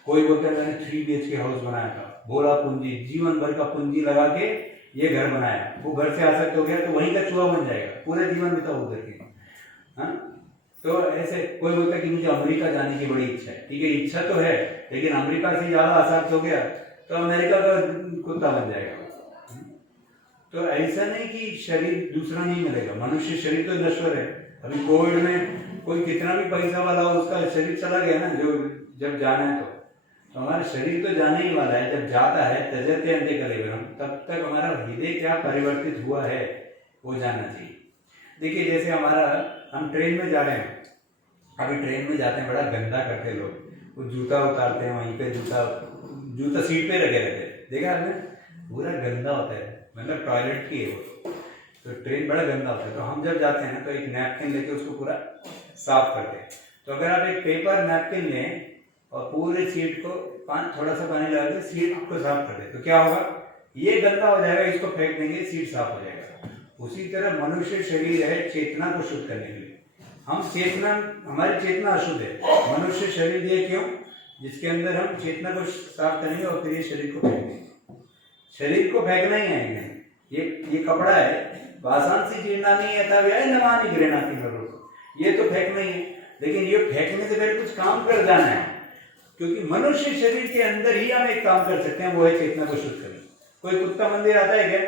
कोई बोलता है मैंने 3 BHK हाउस बनाया था, बोला पूंजी, जीवन भर का पूंजी लगा के ये घर बनाया, वो घर से आसक्त हो गया तो वहीं का चूहा बन जाएगा, पूरे जीवन बिताओ उधर के। हाँ तो ऐसे कोई बोलता है कि मुझे अमेरिका जाने की बड़ी इच्छा है, ठीक है इच्छा तो है, लेकिन अमेरिका से ज्यादा आसक्त हो गया तो अमेरिका का कुत्ता बन जाएगा। तो ऐसा नहीं कि शरीर दूसरा नहीं मिलेगा, मनुष्य शरीर तो नश्वर है। अभी कोविड में कोई कितना भी पैसा वाला हो, उसका शरीर चला गया ना, जो जब जाना है तो हमारा शरीर तो जाने ही वाला है। जब जाता है तजते अंते करेगा हम, तब तक हमारा हृदय क्या परिवर्तित हुआ है वो जानना चाहिए। देखिए जैसे हम ट्रेन में जा रहे हैं, अभी ट्रेन में जाते हैं, बड़ा गंदा करते हैं लोग, वो जूता उतारते हैं वहीं पे, जूता सीट पे रखे रहते हैं, देखा आपने, पूरा गंदा होता है, मतलब टॉयलेट की है वो, तो ट्रेन बड़ा गंदा होता है। तो हम जब जाते हैं ना तो एक नैपकिन लेके उसको पूरा साफ करते हैं। तो अगर आप एक पेपर नैपकिन लें और पूरे सीट को थोड़ा सा पानी लगा के सीट को साफ कर दे, तो क्या होगा, ये गंदा हो जाएगा, इसको फेंक देंगे, सीट साफ हो जाएगा। उसी तरह मनुष्य शरीर है चेतना को शुद्ध करने के लिए। हमारी चेतना अशुद्ध है, मनुष्य शरीर ये क्यों, जिसके अंदर हम चेतना को साफ करेंगे और फिर ये शरीर को फेंकेंगे। शरीर को फेंकना ही है, ये कपड़ा है, वासांसी जीर्णानि यथा व्यय नवानि गृह्णाति नरो, ये तो फेंकना ही है, लेकिन ये फेंकने से पहले कुछ काम कर जाना है, क्योंकि मनुष्य शरीर के अंदर ही हम एक काम कर सकते हैं, वो है चेतना को शुद्ध करना। कोई कुत्ता मंदिर आता है क्या,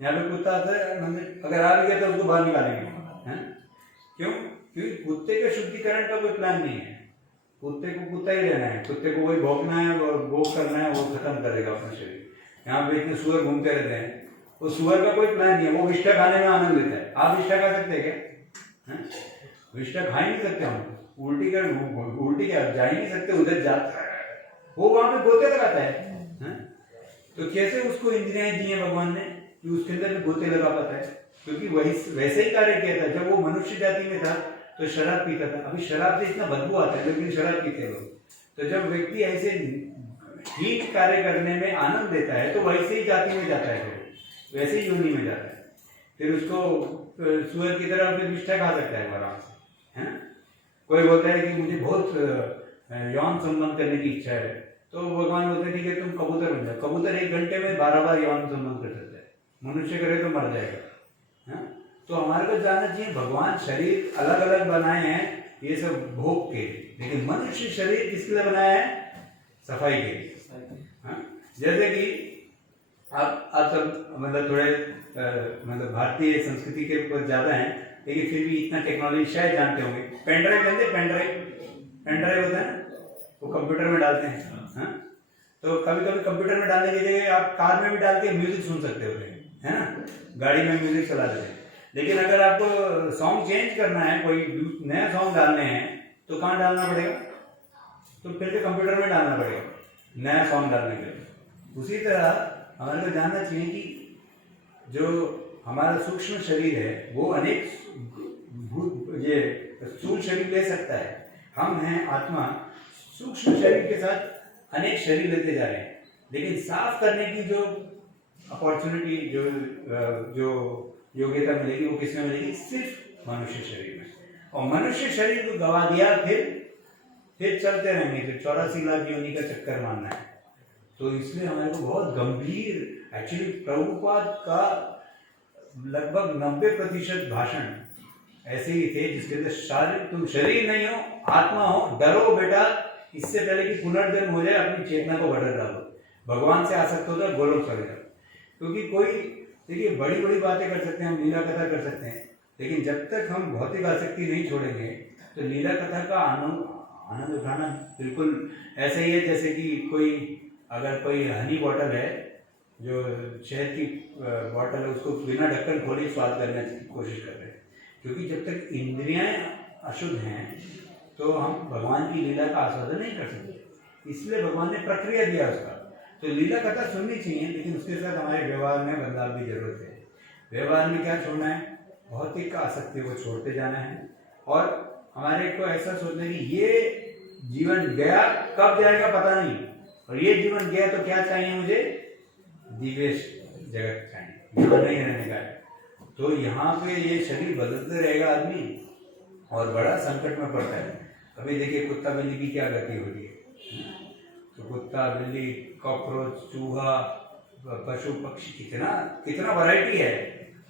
यहाँ पे कुत्ता आता है मंदिर, अगर आ भी गया तो उसको बाहर निकालेंगे, क्यों, क्योंकि कुत्ते के शुद्धिकरण का कोई प्लान नहीं है, कुत्ते को कुत्ता ही रहना है, कुत्ते को वही भौंकना है और भोग करना है, वो खत्म करेगा अपना शरीर। यहाँ पे इतने सुअर घूमते रहते हैं, वो सुअर का कोई प्लान नहीं है, वो विष्ठा खाने में आनंद लेता है। आप विष्ठा खा सकते हैं क्या, विष्ठा खा ही नहीं सकते हम, उल्टी क्या जा ही नहीं सकते, उधर जाता है वो, वहां पे गोते लगाता है। तो कैसे उसको इंद्रियां दी है भगवान ने कि उसके अंदर भी गोते लगा पाता है, क्योंकि वही वैसे ही कार्य किया था। जब वो मनुष्य जाति में था तो शराब पीता था, अभी शराब से इतना बदबू आता है लेकिन शराब पीते लोग। तो जब व्यक्ति ऐसे ठीक कार्य करने में आनंद देता है तो वैसे ही जाति में जाता है, वैसे ही योनि में जाता है, फिर उसको सुअर की तरह फिर निष्ठा खा सकता है आराम से, है। कोई बोलता है कि मुझे बहुत यौन संबंध करने की इच्छा है, तो भगवान बोलते हैं ठीक है तुम कबूतर बन जाओ। कबूतर 1 घंटे में 12 बार यौन संबंध कर सकता है, मनुष्य करे तो मर जाएगा। तो हमारे को जानना चाहिए भगवान शरीर अलग अलग बनाए हैं ये सब भोग के, लेकिन मनुष्य शरीर किसके लिए बनाया है, सफाई के लिए। जैसे कि आप सब मतलब थोड़े मतलब भारतीय संस्कृति के ऊपर ज्यादा हैं, लेकिन फिर भी इतना टेक्नोलॉजी शायद जानते होंगे। पेन ड्राइव जानते हैं, पेन ड्राइव होता है ना, वो कंप्यूटर में डालते हैं। तो कभी कभी कंप्यूटर में डालने की जगह आप कार में भी डाल के म्यूजिक सुन सकते होते हैं, है ना, गाड़ी में म्यूजिक चला देते हैं। लेकिन अगर आपको सॉन्ग चेंज करना है, कोई नया सॉन्ग डालने हैं, तो कहाँ डालना पड़ेगा, तो फिर से कंप्यूटर में डालना पड़ेगा नया सॉन्ग डालने के लिए। उसी तरह हमारे को जानना चाहिए कि जो हमारा सूक्ष्म शरीर है वो अनेक ये स्थूल शरीर ले सकता है। हम हैं आत्मा, सूक्ष्म शरीर के साथ अनेक शरीर लेते जा रहे हैं, लेकिन साफ करने की जो अपॉर्चुनिटी, जो योग्यता मिलेगी वो किसमें मिलेगी, सिर्फ मनुष्य शरीर में। और मनुष्य शरीर को गवा दिया फिर चलते रहेंगे, फिर 84 लाख योनि का चक्कर मारना है। तो इसलिए हमारे को बहुत गंभीर, एक्चुअली प्रभुपाद का लगभग 90% भाषण ऐसे ही थे जिसके अंदर तुम शरीर नहीं हो, आत्मा हो, डरो बेटा, इससे पहले कि पुनर्जन्म हो जाए अपनी चेतना को बढ़ा डालो, भगवान से आसक्त हो जाओ, गोलोक चले जाओ। क्योंकि कोई देखिए बड़ी बड़ी बातें कर सकते हैं, हम लीला कथा कर सकते हैं, लेकिन जब तक हम भौतिक आसक्ति नहीं छोड़ेंगे तो लीला कथा का आनंद उठाना बिल्कुल ऐसे ही है जैसे कि अगर कोई हनी बॉटल है, जो शहद की बॉटल है, उसको बिना ढक्कन खोले स्वाद करने की कोशिश कर रहे हैं। क्योंकि जब तक इंद्रियां अशुद्ध हैं तो हम भगवान की लीला का आस्वादन नहीं कर सकते। इसलिए भगवान ने प्रक्रिया दिया उसका। तो लीला कथा सुननी चाहिए, लेकिन उसके साथ हमारे व्यवहार में बदलाव की जरूरत है। व्यवहार में क्या छोड़ना है, भौतिक आसक्ति को छोड़ते जाना है, और हमारे को ऐसा सोचना है कि ये जीवन गया, कब जाएगा पता नहीं, और ये जीवन गया तो क्या चाहिए मुझे, दिव्य जगत चाहिए, यहाँ नहीं रहने का है। तो यहाँ पे ये शरीर बदलते रहेगा आदमी और बड़ा संकट में पड़ता है। अभी देखिए कुत्ता बिल्ली की क्या गति हो रही है, तो कुत्ता बिल्ली, कॉकरोच, चूहा, पशु पक्षी, कितना वैरायटी है,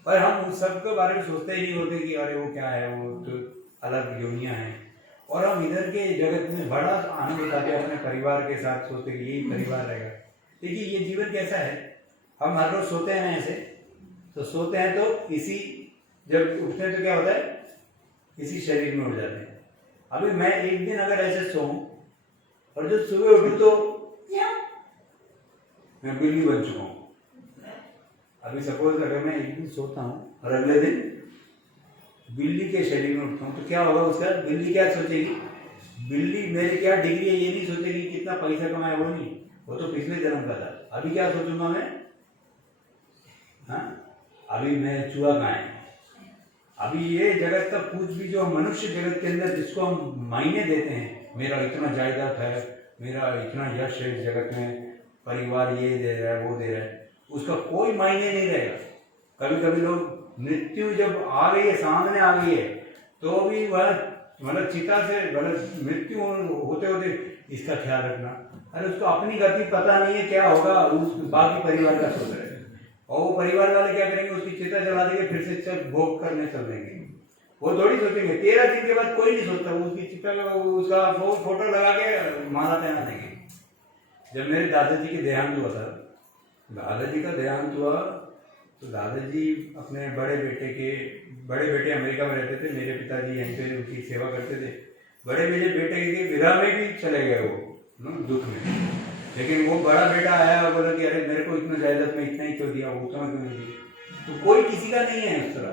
पर हम उस सब के बारे में सोचते ही नहीं होते कि अरे वो क्या है, वो तो अलग योनियां हैं। और हम इधर के जगत में बड़ा आनंद उठाते हैं, अपने परिवार के साथ सोचते कि यही परिवार रहेगा। देखिए ये जीवन कैसा है, हम हर रोज सोते हैं ऐसे, तो सोते हैं तो जब उठते हैं तो क्या होता है, इसी शरीर में उड़ जाते हैं। अभी मैं एक दिन अगर ऐसे सोऊं और जो सुबह उठूं तो मैं बिल्ली बन चुका हूं। अभी सपोज अगर मैं एक दिन सोता हूँ और अगले दिन बिल्ली के शरीर में उठता हूँ तो क्या होगा उसका? बिल्ली क्या सोचेगी? बिल्ली मेरी क्या डिग्री है ये नहीं सोचेगी, कितना पैसा कमाया वो नहीं, वो तो पिछले जन्म का था। अभी क्या सोचूंगा मैं? हाँ, अभी मैं चूहा कहाँ है? अभी ये जगत का कुछ भी जो मनुष्य जगत के अंदर जिसको हम मायने देते हैं, मेरा इतना जायदाद है, मेरा इतना यश है इस जगत में, परिवार ये दे रहा है वो दे रहा है, उसका कोई मायने नहीं रहेगा। कभी कभी लोग मृत्यु जब आ गई है, सामने आ गई है, तो भी वह मतलब चिता से मतलब मृत्यु होते होते इसका ख्याल रखना, अरे उसको अपनी गति पता नहीं है क्या होगा, उस बाकी परिवार का सोच रहे हैं। और वो परिवार वाले क्या करेंगे? उसकी चिता जला देंगे, फिर से चल भोग करने चल देंगे। वो थोड़ी सोचेंगे, 13 दिन के बाद कोई नहीं सोचता, उसकी चिता का उसका फोटो लगा के माला पहना देंगे। जब मेरे दादाजी के देहांत हुआ था, दादाजी का देहांत हुआ तो दादाजी अपने बड़े बेटे अमेरिका में रहते थे, मेरे पिताजी यहीं पे उनकी सेवा करते थे। बड़े बेटे के विरह में भी चले गए वो दुख में, लेकिन वो बड़ा बेटा आया और बोला कि अरे मेरे को इतना जायदाद में इतना ही क्यों दिया, वो उतना क्यों नहीं दिया? तो कोई किसी का नहीं है उस तरह।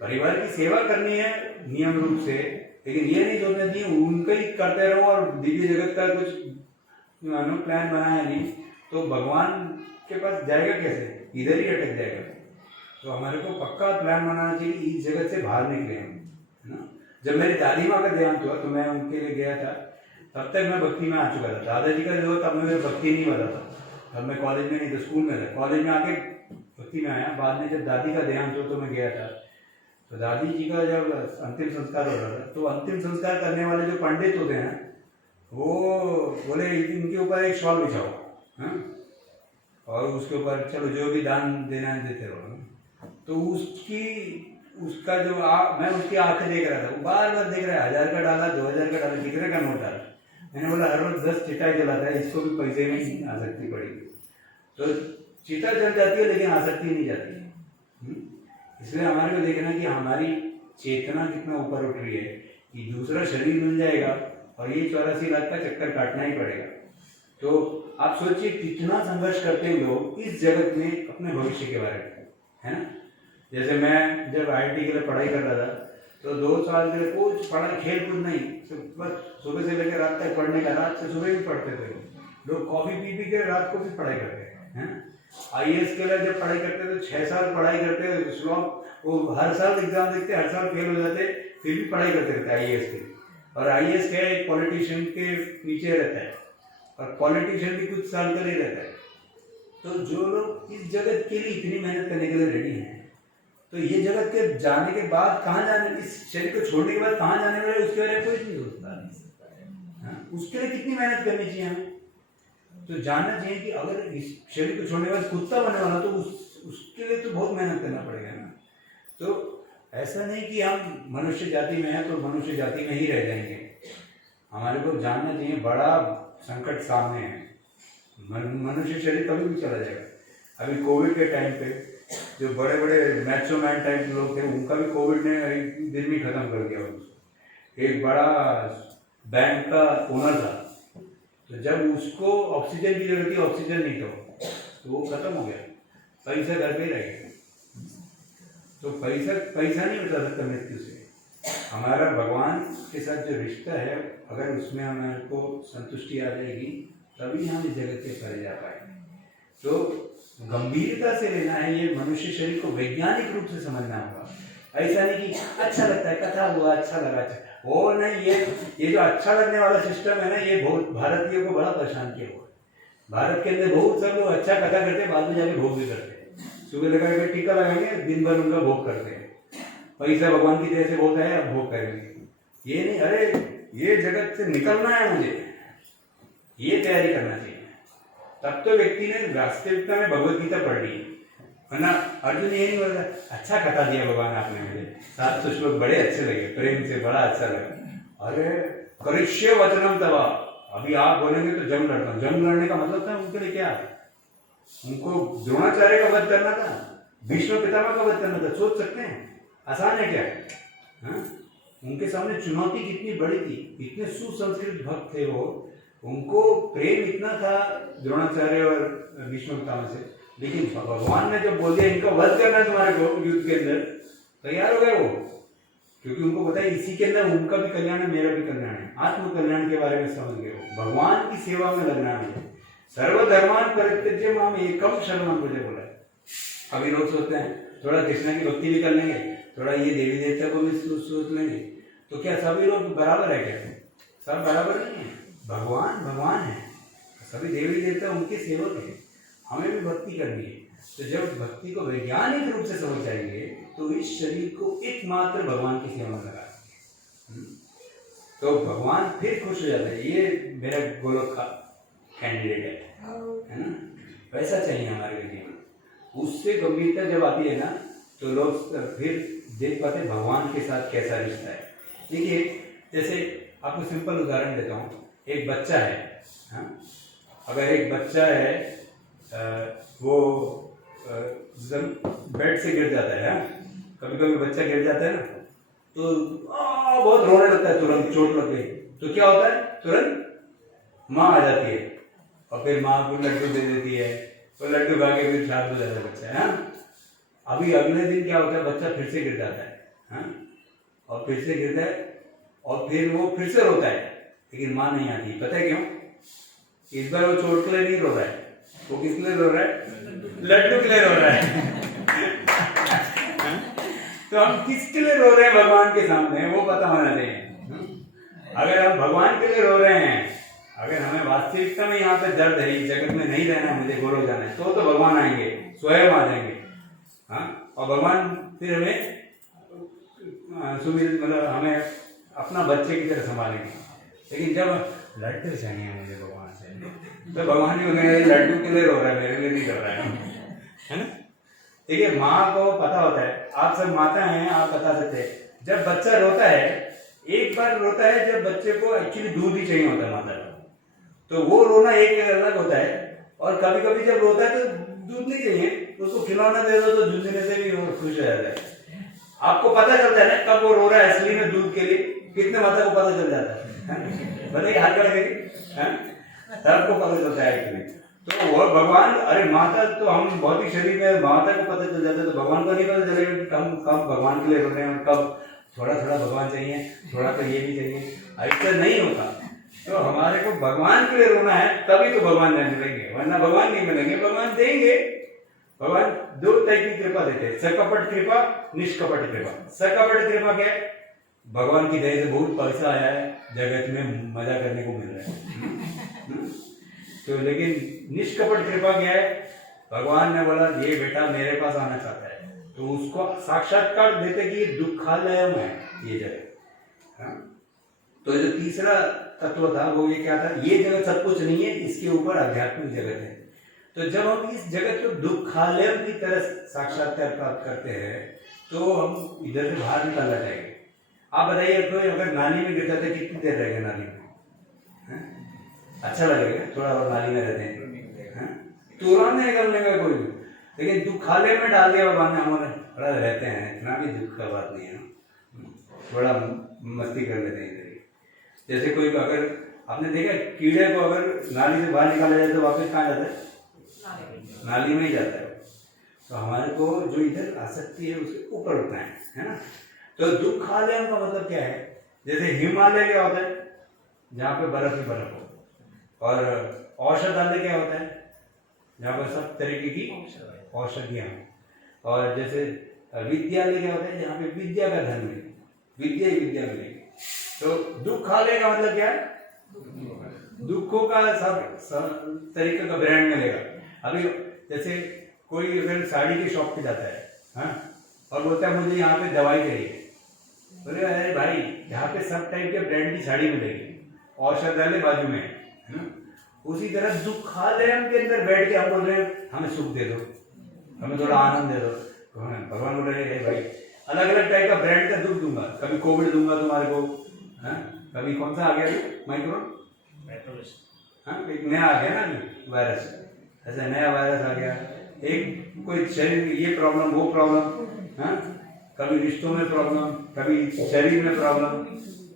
परिवार की सेवा करनी है नियम रूप से, लेकिन ये नहीं सोचना चाहिए उनका ही करते रहो और दिव्य जगत का कुछ प्लान बनाया नहीं तो भगवान के पास जाएगा कैसे? इधर ही अटक जाएगा। तो हमारे को पक्का प्लान बनाना चाहिए, इस जगत से बाहर निकले हम, है ना। जब मेरी दादी माँ का देहांत हुआ तो मैं उनके लिए गया था, तब तक मैं भक्ति में आ चुका था। दादाजी का जो तब मैं भक्ति नहीं बता था, तब मैं कॉलेज में नहीं था, स्कूल में था। कॉलेज में आके भक्ति में आया। बाद में जब दादी का देहांत हुआ तो मैं गया था, तो दादी जी का जब अंतिम संस्कार हो रहा था तो अंतिम संस्कार करने वाले जो पंडित होते हैं वो बोले इनके ऊपर एक शॉल बिछाओ, हाँ, और उसके ऊपर चलो जो भी दान देना है देते रहो। तो उसका जो मैं उसकी आंखें देख रहा था, वो बार बार देख रहा है, 1000 का डाला, 2000 का डाला, कितने का नोट डाला। मैंने बोला हर रोज 10 चिता जलाता है, इसको भी पैसे में ही आसक्ति पड़ेगी। तो चिता जल जाती है लेकिन आसक्ति नहीं जाती है। इसलिए हमारे को देखना कि हमारी चेतना कितना ऊपर उठ रही है कि दूसरा शरीर मिल जाएगा और ये 84 लाख का चक्कर काटना ही पड़ेगा। तो आप सोचिए कितना संघर्ष करते हैं लोग इस जगत में अपने भविष्य के बारे में, है ना। जैसे मैं जब IIT के लिए पढ़ाई कर रहा था तो 2 साल के लिए कुछ पढ़ाई खेल कूद नहीं, बस सुबह से लेकर रात तक पढ़ने का। रात से सुबह भी पढ़ते थे लोग, कॉफी पी के रात को भी पढ़ाई करते हैं। IAS के लिए जब पढ़ाई करते तो 6 साल पढ़ाई करते, श्लोक वो हर साल एग्जाम देखते, हर साल फेल हो जाते, फिर भी पढ़ाई करते रहते IAS के। और IAS क्या है, एक पॉलिटिशियन के नीचे रहता है और पॉलिटिशियन भी कुछ साल के लिए रहता है। तो जो लोग इस जगत के लिए इतनी मेहनत करने के लिए रेडी हैं, तो ये जगत के जाने के बाद कहाँ जाने, इस शरीर को छोड़ने के बाद कहाँ जाने वाले उसके बारे में कोई नहीं सोचता। उसके लिए कितनी मेहनत करनी चाहिए हमें? तो जानना चाहिए कि अगर इस शरीर को छोड़ने के बाद कुत्ता बनने वाला तो उसके लिए तो बहुत मेहनत करना पड़ेगा ना। तो ऐसा नहीं कि हम मनुष्य जाति में हैं तो मनुष्य जाति में ही रह जाएंगे। हमारे को जानना चाहिए बड़ा संकट सामने है, मनुष्य शरीर कभी भी चला जाएगा। अभी कोविड के टाइम पे जो बड़े मैचो मैन टाइप लोग थे उनका भी कोविड ने एक दिन में खत्म कर दिया। उसको एक बड़ा बैंक का ओनर था, तो जब उसको ऑक्सीजन की जरूरत थी, ऑक्सीजन नहीं था तो वो खत्म हो गया, पैसा घर पे ही रह गया। तो पैसा नहीं बचा सकता मृत्यु से। हमारा भगवान के साथ जो रिश्ता है, अगर उसमें हमारे को संतुष्टि आ जाएगी तभी हम इस जगत के परे जा पाएंगे। तो गंभीरता से लेना है, ये मनुष्य शरीर को वैज्ञानिक रूप से समझना होगा। ऐसा नहीं कि अच्छा लगता है, कथा हुआ अच्छा लगा, वो नहीं। ये जो अच्छा लगने वाला सिस्टम है ना, ये बहुत भारतीयों को बड़ा परेशान किया हुआ है। भारत के अंदर बहुत सब लोग अच्छा कथा करते हैं, बाद में जाके भोग भी करते हैं। सुबह लगा के टीका लगाएंगे, दिन भर उनका भोग करते हैं, पैसा भगवान की तरह से होता है, अब भोग करेंगे। ये नहीं, अरे ये जगत से निकलना है मुझे, ये तैयारी करना चाहिए। तब तो व्यक्ति ने वास्तविकता में भगवत गीता पढ़ ली है, वरना अर्जुन ये नहीं बोलता अच्छा कथा दिया भगवान आपने मुझे, 700 श्लोक बड़े अच्छे लगे, प्रेम से बड़ा अच्छा लगा। अरे करिष्य वचनम तवा, अभी आप बोलेंगे तो जंग लड़ता हूँ। जंग लड़ने का मतलब था उनके लिए क्या, उनको द्रोणाचार्य का वध करना था, भीष्म पितामह का वध करना था। सोच सकते हैं आसान है क्या? उनके सामने चुनौती कितनी बड़ी थी, इतने सुसंस्कृत भक्त थे वो, उनको प्रेम इतना था द्रोणाचार्य और भीष्म पितामह से, लेकिन भगवान ने जब बोल दिया इनका वध करना है तुम्हारे को युद्ध के अंदर, तैयार हो गए वो, क्योंकि उनको पता है इसी के अंदर उनका भी कल्याण है, मेरा भी कल्याण है, आत्म कल्याण के बारे में समझ गए वो, भगवान की सेवा में लगना है। सर्वधर्मान परित्यज्य माम एकम शरणम मुझे बोला है। अभी लोग सोचते हैं थोड़ा कृष्ण की भक्ति भी कर लेंगे, थोड़ा ये देवी देवता को भी सोच लेंगे, तो क्या सभी लोग बराबर है? क्या सब बराबर नहीं है? भगवान भगवान है, सभी देवी देवता उनके सेवक हैं, हमें भी भक्ति करनी है। तो जब भक्ति को वैज्ञानिक रूप से समझ जाएंगे तो इस शरीर को एकमात्र भगवान की सेवा में लगा देंगे, तो भगवान फिर खुश हो जाते हैं, ये मेरा गोलोक का कैंडिडेट है ना। वैसा चाहिए हमारे जीवन, उससे गंभीरता जब आती है ना तो लोग फिर देख पाते भगवान के साथ कैसा रिश्ता है। देखिए जैसे आपको सिंपल उदाहरण देता हूँ, एक बच्चा है, हाँ? अगर एक बच्चा है वो बेड से गिर जाता है, कभी कभी बच्चा गिर जाता है ना तो बहुत रोने लगता है, तुरंत चोट लग गई तो क्या होता है, तुरंत माँ आ जाती है और फिर माँ को लड्डू दे देती है, वो लड्डू खा के फिर शांत हो जाता है बच्चा, है ना। अभी अगले दिन क्या होता है, बच्चा फिर से गिर जाता है, हाँ? और फिर से गिरता है और फिर वो फिर से रोता है, लेकिन माँ नहीं आती, पता है क्यों? इस बार वो चोट के लिए नहीं रो रहा है, वो किस लिए रो रहा है? लड्डू के लिए रो रहा है। तो हम किसके लिए रो रहे हैं भगवान के सामने, वो पता होना चाहिए। अगर हम भगवान के लिए रो रहे हैं, अगर हमें वास्तविकता में यहाँ पे दर्द है, इस जगत में नहीं रहना, मुझे गोलोक जाना है, तो भगवान आएंगे, स्वयं आ जाएंगे, हाँ। और भगवान फिर हमें मतलब हमें अपना बच्चे की तरह संभालेंगे। लेकिन जब लड्डू चाहिए मुझे भगवान से, तो भगवान भी बोलेंगे लड्डू के लिए रो रहा है, मेरे लिए नहीं कर रहा है ना। देखिए माँ को पता होता है, आप सब माता हैं, आप बता सकते हैं, जब बच्चा रोता है, एक बार रोता है जब बच्चे को एक्चुअली दूध ही चाहिए होता है माता को, तो वो रोना एक अलग होता है। और कभी कभी जब रोता है तो दूध नहीं चाहिए, उसको खिलौना दे दो तो झुंझुने से भी वो खुश हो जाता है। आपको पता चलता है ना कब वो रो रहा है असली में दूध के लिए, कितने माता को पता चल जाता है, बताइए हाथ कर सबको पता चलता है एक्चुअली। तो वो भगवान, अरे माता तो हम भौतिक शरीर में माता को पता चल जाता है, तो भगवान को नहीं पता चलेगा कि कब कब भगवान के लिए रो रहे हैं और कब थोड़ा थोड़ा भगवान चाहिए, थोड़ा तो ये भी चाहिए, ऐसा नहीं होता। तो हमारे को भगवान के लिए रोना है तभी तो भगवान नहीं मिलेंगे, वरना भगवान नहीं मिलेंगे। भगवान देंगे, भगवान दो टाइप की कृपा देते हैं, सकपट कृपा, निष्कपट कृपा। सकपट कृपा क्या है? भगवान की दया से बहुत पैसा आया है, जगत में मजा करने को मिल रहा है। तो लेकिन निष्कपट कृपा क्या है? भगवान ने बोला ये बेटा मेरे पास आना चाहता है, तो उसको साक्षात्कार देते कि दुखालयम है ये जगह, हाँ? तो जो तीसरा तत्व था वो ये क्या था? ये जगत सब कुछ नहीं है, इसके ऊपर आध्यात्मिक जगत है। तो जब हम इस जगत को दुखालयम की तरह साक्षात्कार प्राप्त करते हैं तो हम इधर से बाहर निकलना चाहिए। आप बताइए, कोई अगर नाली में गिर जाते कितनी देर रहेगा नाली में? अच्छा लगेगा थोड़ा और नाली में रहते हैं, तुरंत नहीं निकलने का कोई, लेकिन दुखालय में डाल दिया भगवान ने, हमारे थोड़ा रहते हैं, इतना भी दुख का बात नहीं है, थोड़ा मस्ती कर लेते हैं इधर। जैसे कोई अगर आपने देखा कीड़े को अगर नाली से बाहर निकाला जाए तो वापस कहाँ जाता है? नाली में ही जाता है। तो हमारे को जो इधर आसक्ति है उसके ऊपर उठना है ना। तो दुखालय का मतलब क्या है? जैसे हिमालय क्या होता है? जहाँ पे बर्फ ही बर्फ हो। और औषधालय क्या होता है? जहाँ पर सब तरीके की औषधियाँ हो। और जैसे विद्यालय क्या होता है? जहाँ पे विद्या का धन मिले, विद्या ही विद्या मिलेगी। तो दुखालय का मतलब क्या है? दुखों का सब तरीके का ब्रांड मिलेगा। अभी जैसे कोई अगर साड़ी की शॉप पे जाता है, हाँ, और बोलता है मुझे यहाँ पे दवाई चाहिए, बोले अरे भाई यहाँ पे सब टाइप के ब्रांड की साड़ी मिलेगी, औषधालय बाजू में है ना। उसी तरह दुखालय के अंदर बैठ के हम बोल रहे हैं हमें सुख दे दो, हमें थोड़ा आनंद दे दो, भगवान बोल रहे हैं भाई अलग अलग टाइप का ब्रांड का दुख दूंगा, कभी कोविड दूंगा तुम्हारे को, हाँ, कभी कौन सा आ गया माइक्रोन, हाँ, एक नया आ गया ना वायरस, ऐसा नया वायरस आ गया, एक कोई शरीर ये प्रॉब्लम वो प्रॉब्लम, हाँ, कभी रिश्तों में प्रॉब्लम, कभी शरीर में प्रॉब्लम,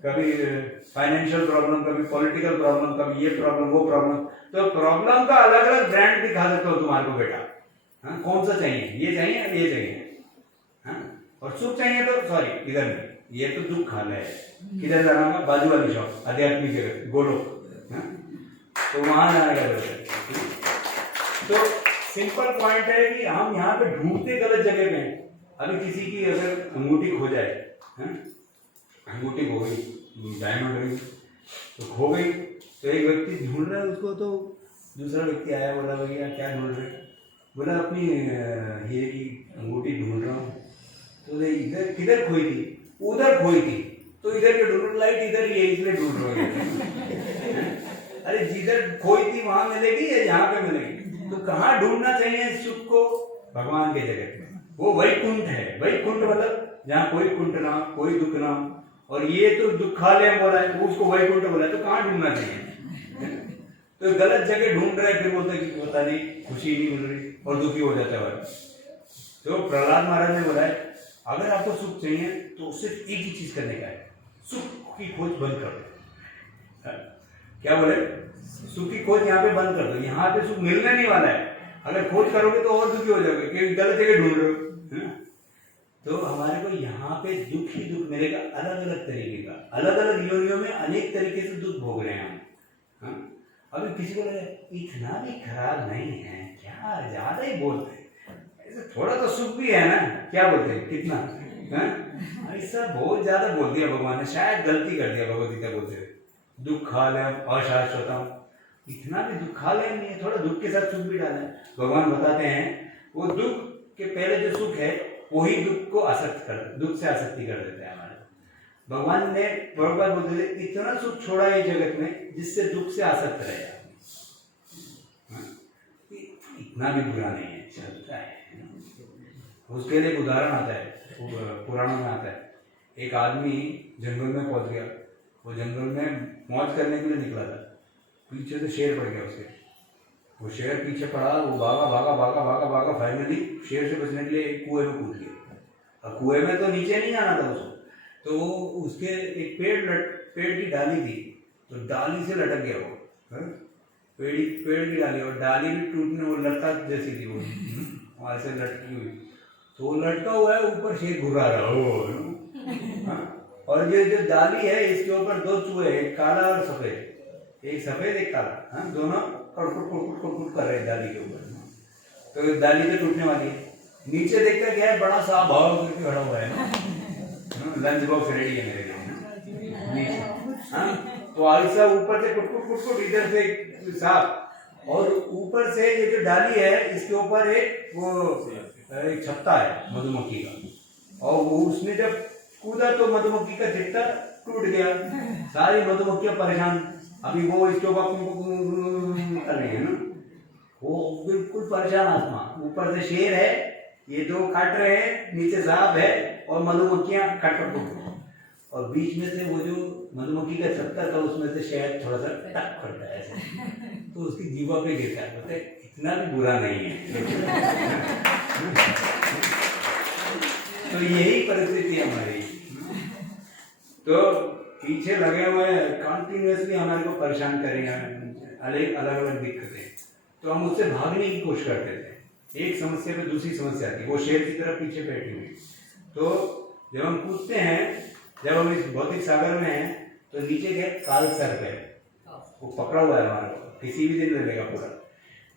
कभी फाइनेंशियल प्रॉब्लम, कभी पॉलिटिकल प्रॉब्लम, कभी ये प्रॉब्लम वो प्रॉब्लम। तो प्रॉब्लम का अलग अलग ब्रांड दिखा सकता हूँ तुम्हारे को बेटा। हाँ, कौन सा चाहिए, ये चाहिए ये चाहिए। हाँ, और सुख चाहिए तो सॉरी इधर नहीं, ये तो दुख खाना है। किधर जाना होगा, बाजू वाली शॉप आध्यात्मिक जगह गोलोक। हाँ, तो वहां जाने का जरूरत है। तो सिंपल पॉइंट है कि हम यहाँ पे ढूंढते गलत जगह पे हैं। अभी किसी की अगर अंगूठी खो जाए, अंगूठी खो गई, डायमंड रिंग तो खो गई, तो एक व्यक्ति ढूंढ रहा है उसको, तो दूसरा व्यक्ति आया, बोला भैया क्या ढूंढ रहे? बोला अपनी हीरे की अंगूठी ढूंढ रहा हूँ। तो इधर किधर खोई थी? उधर खोई थी। तो इधर के ढूंढ, लाइट इधर ही है इसलिए ढूंढ रहे हो। अरे जिधर खोई थी वहां मिलेगी या यहाँ पे मिलेगी? तो कहाँ ढूंढना चाहिए सुख को? भगवान के जगत में। वो वैकुंठ है। वैकुंठ मतलब जहाँ कोई कुंठ ना, कोई दुख ना। और ये तो दुखालय बोला है, वो उसको वैकुंठ बोला है, तो कहाँ ढूंढना चाहिए? तो गलत जगह ढूंढ रहे, फिर बोलते कि पता नहीं खुशी नहीं मिल रही और दुखी हो जाता है। तो प्रहलाद महाराज ने बोला है, अगर आपको सुख चाहिए तो सिर्फ एक ही चीज करने का है, सुख की खोज बंद कर दो। क्या बोले? सुख की खोज यहाँ पे बंद कर दो, यहाँ पे सुख मिलने नहीं वाला है। अगर खोज करोगे तो और दुखी हो जाओगे क्योंकि गलत जगह ढूंढ रहे हो। तो हमारे को यहाँ पे दुख ही दुख मिलेगा, अलग अलग तरीके का। अलग अलग योनियों में अनेक तरीके से दुख भोग रहे हैं हम। अभी किसी को लगा इतना भी खराब नहीं है, क्या ज्यादा ही बोलते हैं, ऐसे थोड़ा तो सुख भी है ना, क्या बोलते हैं कितना, ऐसा बहुत ज्यादा बोल दिया भगवान ने, शायद गलती कर दिया भगवत गीता बोलते हुए। दुखालयम अशाश्वतम, इतना भी दुखालय नहीं है, थोड़ा दुख के साथ सुख भी डाला है। भगवान बताते हैं वो दुख के पहले जो सुख है वही दुख को आसक्त कर, दुख से आसक्ति कर देता है हमारे। भगवान ने बराबर बोलते थे इतना सुख छोड़ा है जगत में जिससे दुख से आसक्त रहे। इतना भी बुरा नहीं है, चलता है। उसके लिए एक उदाहरण आता है, पुराणों में आता है। एक आदमी जंगल में पहुंच गया, वो जंगल में मौज करने के लिए निकला था, पीछे से शेर पड़ गया उसके। वो शेर पीछे पड़ा, वो भागा भागा भागा भागा भागा, फाइनली शेर से बचने के लिए एक कुएं में कूद गया। अब कुएं में तो नीचे नहीं आना था उसको, तो उसके एक पेड़ की डाली थी, तो डाली से लटक गया वो। पेड़ की डाली, और डाली भी टूटने, वो लटका जैसी थी वो, वहां से लटकी हुई। तो वो लटका हुआ है, ऊपर शेर घुरा रहा हो। और ये जो डाली है इसके ऊपर दो चूहे, एक काला और सफेद, एक सफेद एक काला, दोनों कुट कर रहे हैं डाली के ऊपर। तो डाली तो टूटने वाली है। नीचे देखकर क्या है, बड़ा सा भाव करके खड़ा हुआ है, लंच बॉक्स रेडी है मेरे लिए। तो ऐसा ऊपर से कुट, इधर से सांप, और ऊपर से ये जो डाली है इसके ऊपर एक छत्ता है मधुमक्खी का, और वो उसने जब कूदा तो मधुमक्खी का छत्ता टूट गया, सारी मधुमक्खियां परेशान। अभी वो इसके ऊपर कर रही है ना, वो बिल्कुल परेशान आत्मा। ऊपर से शेर है, ये दो काट रहे हैं, नीचे सांप है और मधुमक्खियां कट, और बीच में से वो जो मधुमक्खी का छत्ता था उसमें से शहद थोड़ा सा टक करता है ऐसे, तो उसकी जीवा पे गिरता है। बोलते इतना भी बुरा नहीं है। तो यही परिस्थिति हमारी। तो पीछे लगे हुए कंटिन्यूअसली हमारे को परेशान करेंगे, अलग अलग दिक्कतें, तो हम उससे भागने की कोशिश करते थे। एक समस्या पे दूसरी समस्या आती, वो शेर की तरफ पीछे बैठी हुई। तो जब हम पूछते हैं, जब हम इस भौतिक सागर में हैं, तो नीचे के काल सर्प है, वो पकड़ा हुआ है हमारा, किसी भी दिन मिलेगा पूरा।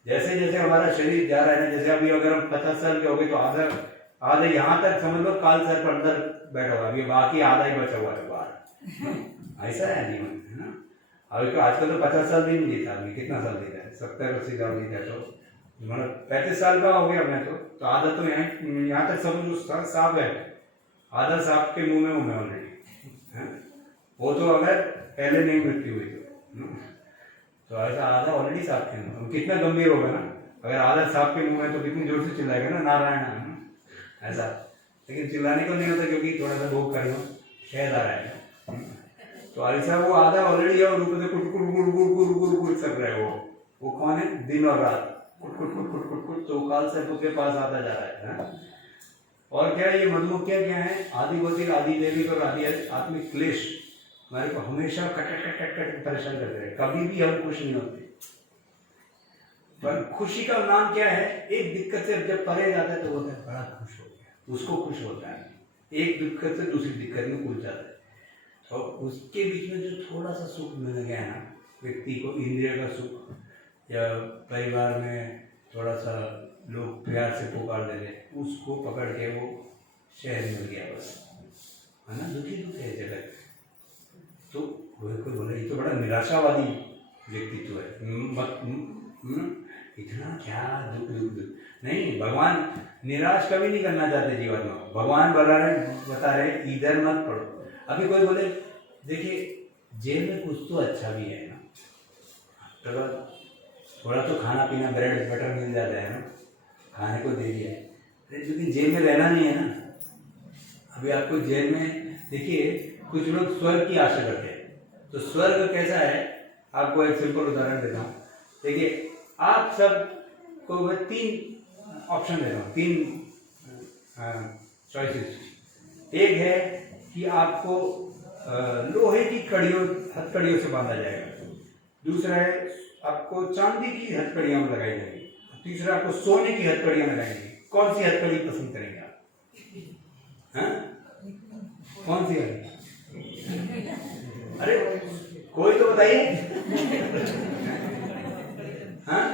जैसे जैसे हमारा शरीर जा रहा है ना, जैसे अभी अगर हम 50 साल के हो गए तो आधे यहाँ तक समझ लो काल सर्प अंदर बैठा हुआ, अभी बाकी आधा ही बचा हुआ है बाहर। ऐसा है जीवन, है ना। अभी तो आजकल तो 50 साल भी नहीं जीता आदमी, कितना साल जीता है, 70-80 साल जीता। तो मतलब 35 साल का हो गया मैं, तो आधा तो यहाँ तक समझ लो सांप है, आधा सांप के मुंह में हूं मैं ऑलरेडी। वो तो अगर पहले नहीं मृत्यु हुई तो ऐसा आधा ऑलरेडी सांप के मुंह। कितना गंभीर होगा ना, अगर आधा सांप के मुंह में तो कितनी जोर से चिल्लाएगा ना, नारायण ऐसा। लेकिन चिल्लाने को नहीं होता क्योंकि थोड़ा सा भोग करेगा, शहद आ रहा है। तो ऐसा वो आधा ऑलरेडी है, और ऊपर से कुट कुट कुट कुट कुट कुट कुट कर रहा है। वो कौन है? दिन और रात कुट कुट कुट कुट कुट कुट। तो काल सर्प के पास आता जा रहा है। और क्या है ये मधुमक्खियां क्या है, आदि भौतिक आदि दैविक और आदि आत्मिक क्लेश हमारे को हमेशा कट कट कट कट परेशान करते रहे, कभी भी हम खुश नहीं होते। पर खुशी का नाम क्या है, एक दिक्कत से जब परे जाता है तो बोलता है बड़ा खुश हो गया, उसको खुश होता है। एक दिक्कत से दूसरी दिक्कत में उलझ जाता है और उसके बीच में जो थोड़ा सा सुख मिल गया ना व्यक्ति को, इंद्रिय का सुख या परिवार में थोड़ा सा लोग प्यार से पुकार दे रहे, उसको पकड़ के वो शहर मिल गया बस, है ना। दुखी दुख है जगत। तो कोई बोले ये तो बड़ा निराशावादी व्यक्तित्व है, इतना क्या दुख दुख दुख नहीं। भगवान निराश कभी नहीं करना चाहते जीवन में। भगवान बता रहे इधर मत पढ़ो। अभी कोई बोले देखिए जेल में कुछ तो अच्छा भी है ना, थोड़ा तो खाना पीना ब्रेड बटर मिल जाता है ना, खाने को दे दिया है, लेकिन जेल में रहना नहीं है ना। अभी आपको जेल में देखिए कुछ लोग स्वर्ग की आशा करते हैं, तो स्वर्ग कैसा है आपको एक सिंपल उदाहरण देता हूँ। देखिए आप सब को मैं 3 ऑप्शन देता हूँ, 3 चॉइसेस। एक है कि आपको लोहे की हथकड़ियों से बांधा जाएगा, दूसरा है आपको चांदी की हथकड़ियां लगाई जाएगी, तीसरा आपको सोने की हथकड़ियां लगाई जाएगी। कौन सी हथकड़ी पसंद करेंगे आप? हाँ? कौन सी है? अरे कोई तो बताइए। हाँ?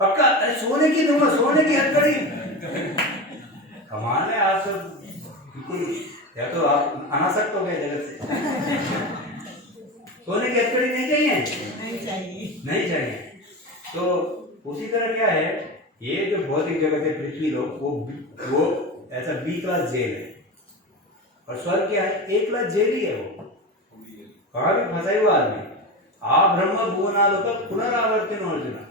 पक्का? अरे सोने की दूंगा, सोने की हथकड़ी। कमाल है आप सब, बिल्कुल। या तो आप अनासक्त हो गए जगत से। सोने की हथकड़ी नहीं चाहिए? नहीं चाहिए। तो उसी तरह क्या है, ये जो भौतिक जगत है पृथ्वी लोग, वो ऐसा बी क्लास जेल है, और स्वर्ग क्या है? ए क्लास जेल ही है। वो कहाँ भी फंसा हुआ आदमी। आ ब्रह्म भुवनालोक पुनरावर्तिनो अर्जुन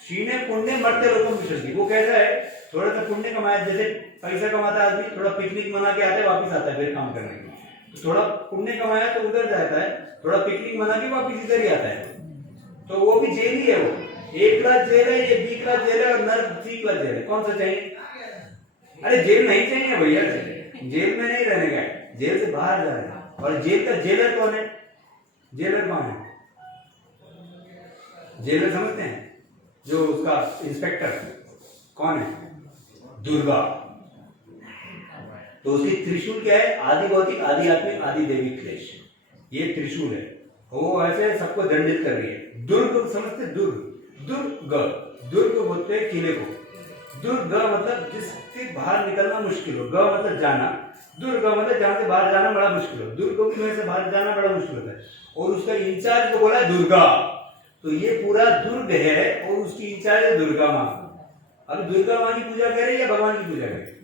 क्षीणे पुण्य मर्त्य लोकम विशन्ति। वो कैसा है, थोड़ा सा पुण्य कमाया, जैसे पैसा कमाता है आदमी, थोड़ा पिकनिक मना के आता है, वापिस आता है फिर काम करने के लिए। तो थोड़ा पुण्य कमाया तो उधर जाता है, थोड़ा पिकनिक मना के वापिस इधर ही आता है। तो वो भी जेल ही है। वो ए क्लास जेल है, ये बी क्लास जेल है, और नर्क सी क्लास जेल है। कौन सा चाहिए? अरे जेल नहीं चाहिए भैया, जेल में नहीं रहने का, जेल से बाहर जाना है। और जेल का जेलर कौन है? जेलर कौन है? जेलर समझते हैं? जो उसका इंस्पेक्टर कौन है? दुर्गा। तो उसकी त्रिशूल क्या है? आदि भौतिक आदि आत्मिक आदि दैविक क्लेश, ये त्रिशूल है। वो ऐसे सबको दंडित कर रही है। दुर्ग समझते? दुर्ग बोलते हैं किले को। दुर्ग मतलब जिससे बाहर निकलना मुश्किल हो, ग मतलब जाना, दुर्ग मतलब जहां से बाहर जाना बड़ा मुश्किल हो, दुर्ग में से बाहर जाना बड़ा मुश्किल होता है। और उसका इंचार्ज को बोला है दुर्गा। तो ये पूरा दुर्ग है और उसकी इंचार्ज है दुर्गा माँ। अब दुर्गा माँ की पूजा करे या भगवान की पूजा करे?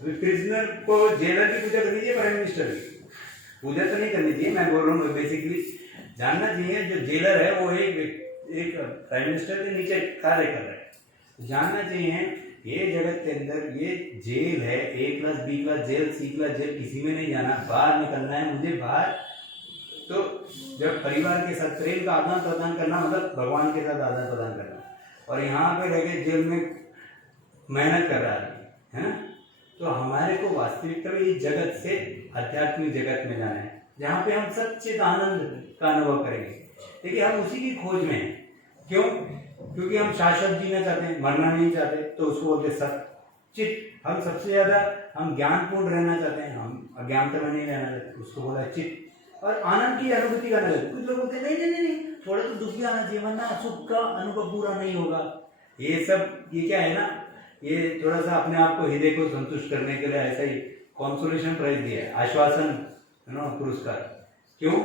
अभी प्रिजनर को जेलर की पूजा करनी चाहिए, प्राइम मिनिस्टर की पूजा तो नहीं करनी चाहिए। मैं बोल रहा हूँ बेसिकली जानना चाहिए, जो जेलर है वो एक प्राइम मिनिस्टर के नीचे कार्य कर रहा है। जानना चाहिए ये जगत के अंदर ये जेल है, ए क्लास बी क्लास जेल, सी क्लास जेल, किसी में नहीं जाना, बाहर निकलना है मुझे बाहर। तो जब परिवार के साथ प्रेम का आदान प्रदान करना मतलब भगवान के साथ आदान प्रदान करना, और यहाँ पे रह के जेल में मेहनत कर रहा है ना। तो हमारे को वास्तविकता में इस जगत से आध्यात्मिक जगत में जाना है, जहाँ पे हम सच्चित आनंद का अनुभव करेंगे। देखिए हम उसी की खोज में हैं। क्यों? क्योंकि हम शाश्वत जीना चाहते हैं, मरना नहीं चाहते, तो उसको बोलते सच्चित। हम सबसे ज्यादा हम ज्ञानपूर्ण रहना चाहते हैं, हम अज्ञानता में नहीं रहना चाहते, उसको बोला चित्त। और आनंद की अनुभूति करना चाहते। कुछ लोग बोलते हैं नहीं, थोड़ा तो दुख भी आना चाहिए, वरना सुख का अनुभव पूरा नहीं होगा। ये सब ये क्या है ना, ये थोड़ा सा अपने आप को हृदय को संतुष्ट करने के लिए ऐसा ही कॉन्सोलेशन प्राइज दिया है, आश्वासन पुरस्कार। क्यों?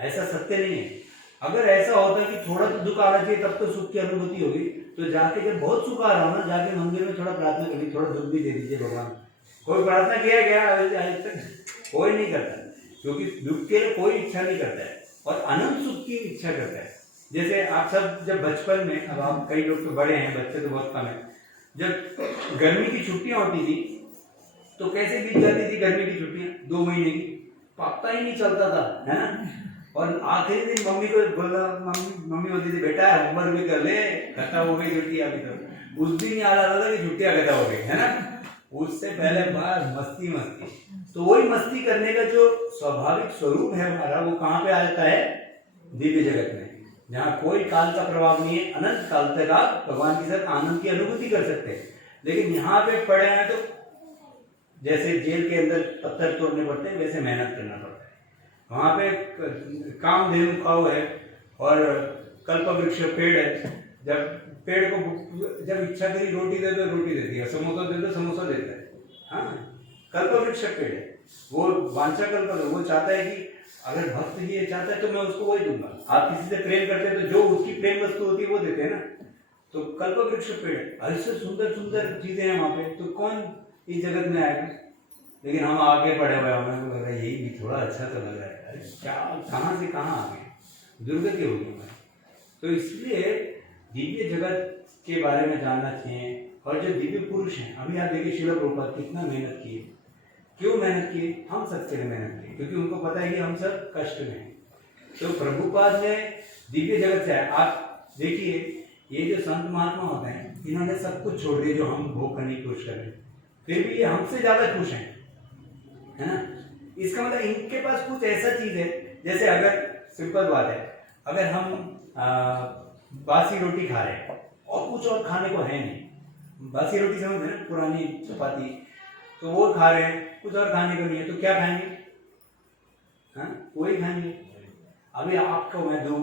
ऐसा सत्य नहीं है। अगर ऐसा होता कि थोड़ा तो दुख आना चाहिए तब तो सुख की अनुभूति होगी, तो जाके जब बहुत सुख आ रहा हो ना, जाके मंदिर में थोड़ा प्रार्थना करिए, थोड़ा दुख भी दे दीजिए भगवान। कोई प्रार्थना किया गया आज तक? कोई नहीं करता, क्योंकि दुख के लिए कोई इच्छा नहीं करता है, और अनंत सुख की इच्छा करता है। जैसे आप सब जब बचपन में, अब आप कई लोग तो बड़े हैं, बच्चे तो बहुत कम है, जब गर्मी की छुट्टियां होती थी तो कैसे बीत जाती थी गर्मी की छुट्टियां? 2 महीने की, पता ही नहीं चलता था, है ना। और आखिरी दिन मम्मी को बोला, मम्मी बोलती थी बेटा होमवर्क भी कर ले, खत्म हो गई छुट्टी अभी तो। उस दिन याद आता था कि छुट्टियां खत्म हो गई, है ना। उससे पहले बार मस्ती मस्ती। तो वही मस्ती करने का जो स्वाभाविक स्वरूप है हमारा, वो कहाँ पे आता है? दिव्य जगत में, जहाँ कोई काल का प्रभाव नहीं है। अनंत काल तक आप भगवान के साथ आनंद की अनुभूति कर सकते हैं। लेकिन यहाँ पे पड़े हैं तो जैसे जेल के अंदर पत्थर तोड़ने पड़ते हैं, वैसे मेहनत करना पड़ता है। वहाँ पे कामधेनु काऊ है और कल्पवृक्ष पेड़ है। जब पेड़ को जब इच्छा करी रोटी दे दो रोटी देती है, समोसा दे दो समोसा देता है। हाँ, कल्पवृक्ष पेड़ है, वो वांछा कल्प, वो चाहता है कि अगर भक्त ये चाहता है तो मैं उसको वही दूंगा। आप किसी से प्रेम करते हैं तो जो उसकी प्रेम वस्तु होती है वो देते हैं ना। तो कल्पवृक्ष पेड़, ऐसे सुंदर सुंदर चीजें हैं वहाँ पे, तो कौन इस जगत में आएगा? लेकिन हम आगे बढ़े हुए, हमें लग रहा है यही भी थोड़ा अच्छा तो लग रहा है, अरे क्या कहाँ से कहाँ आ गए, दुर्गति होगी हमारी। तो इसलिए दिव्य जगत के बारे में जानना चाहिए। और जो दिव्य पुरुष हैं, अभी आप देखिए श्रील प्रभुपाद कितना मेहनत किए। क्यों मेहनत किए? हम सबके लिए मेहनत किए, क्योंकि उनको पता है कि हम सब कष्ट में हैं। तो प्रभुपाद ने दिव्य जगत से आया। आप देखिए ये जो संत महात्मा होते हैं, इन्होंने सब कुछ छोड़ दिया जो हम भोग करने की कोशिश कर रहे हैं, फिर भी ये हमसे ज्यादा खुश हैं, है ना। इसका मतलब इनके पास कुछ ऐसा चीज है, जैसे अगर सिंपल बात है, अगर हम बासी रोटी खा रहे हैं और कुछ और खाने को है नहीं, बासी रोटी समझ ना, पुरानी चपाती, तो वो खा रहे हैं, कुछ और खाने को नहीं है, तो क्या खाएंगे? हाँ, वही खाएंगे। अभी आपको मैं दूं,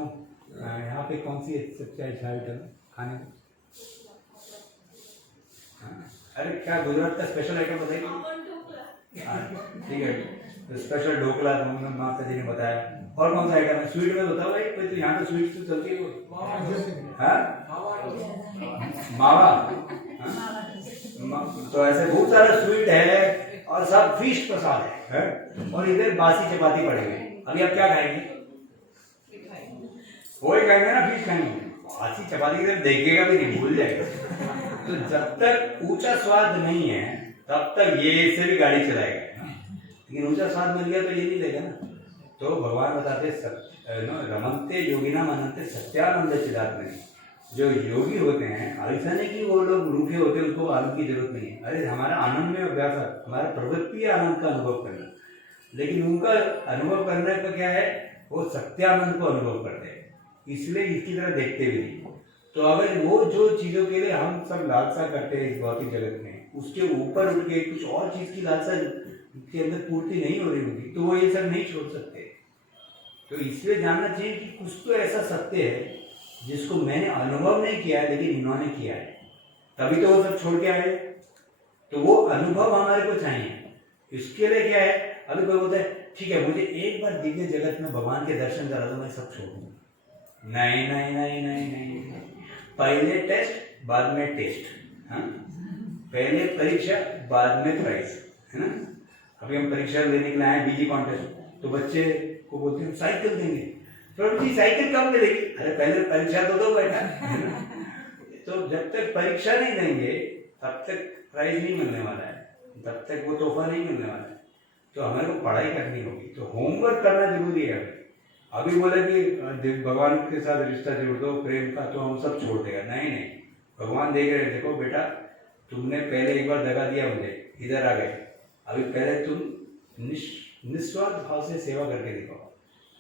यहाँ पे कौन सी सबसे अच्छा आइटम खाने को? हाँ, अरे क्या गुजरात का स्पेशल आइटम बताइए। ठीक है, तो स्पेशल ढोकला माता जी ने बताया। और कौन सा आइटम है? स्वीट में बताओ भाई, कोई तो यहाँ तो स्वीट तो चलती है वो। हाँ, मावा। तो ऐसे बहुत सारा स्वीट है और सब फिश प्रसाद है, और इधर बासी चपाती पड़े हुए। अभी आप क्या खाएंगे? वही खाएंगे ना, फिश खाएंगे। बासी चपाती इधर देखेगा भी नहीं, भूल जाएगा। तो जब तक ऊंचा स्वाद नहीं है तब तक ये इससे भी गाड़ी चलाएगा, लेकिन ऊंचा स्वाद मिल गया तो ये नहीं देगा ना। तो भगवान बताते रमन्ते योगिना मनन्ते सत्यानंद चिदात्मनि। जो योगी होते हैं, ऐसा नहीं कि वो लोग रूठे होते हैं, उनको आनंद की जरूरत नहीं है। अरे हमारा आनंद में अभ्यास है, हमारा प्रवृत्ति है आनंद का अनुभव करना, लेकिन उनका अनुभव करने का क्या है? वो सत्यानंद को अनुभव करते हैं, इसलिए इसकी तरह देखते भी नहीं। तो अगर वो जो चीजों के लिए हम सब लालसा करते हैं इस भौतिक जगत में, उसके ऊपर उठ के कुछ और चीज की लालसा के अंदर पूर्ति नहीं हो रही होगी, तो वो ये सब नहीं छोड़ सकते। तो इसलिए जानना चाहिए कि कुछ तो ऐसा सत्य है जिसको मैंने अनुभव नहीं किया है, लेकिन इन्होंने किया है, तभी तो वो सब छोड़ के आए। तो वो अनुभव हमारे को चाहिए। इसके लिए क्या है? अभी कोई बोलता है ठीक है मुझे एक बार दिव्य जगत में भगवान के दर्शन करा दो, मैं सब छोड़ दूंगा। नहीं नहीं नहीं नहीं नहीं, पहले टेस्ट बाद में टेस्ट। हाँ, पहले परीक्षा बाद में प्राइज, है ना। अभी हम परीक्षा देने के लिए आए बीजी कॉन्टेस्ट, तो बच्चे को बोलते हैं साइकिल देंगे। प्रभु जी साइकिल कब मिलेगी? अरे पहले परीक्षा तो दो बेटा, है ना। तो जब तक परीक्षा नहीं देंगे तब तक प्राइज नहीं मिलने वाला है, तब तक वो तोहफा नहीं मिलने वाला है। तो हमें को पढ़ाई करनी होगी, तो होमवर्क करना जरूरी है। अभी बोले कि भगवान के साथ रिश्ता जोड़ दो प्रेम का, तो हम सब छोड़ देगा। नहीं नहीं, भगवान देख रहे, देखो बेटा तुमने पहले एक बार दगा दिया मुझे, इधर आ गए, अभी पहले तुम निस्वार्थ भाव से सेवा करके देखो,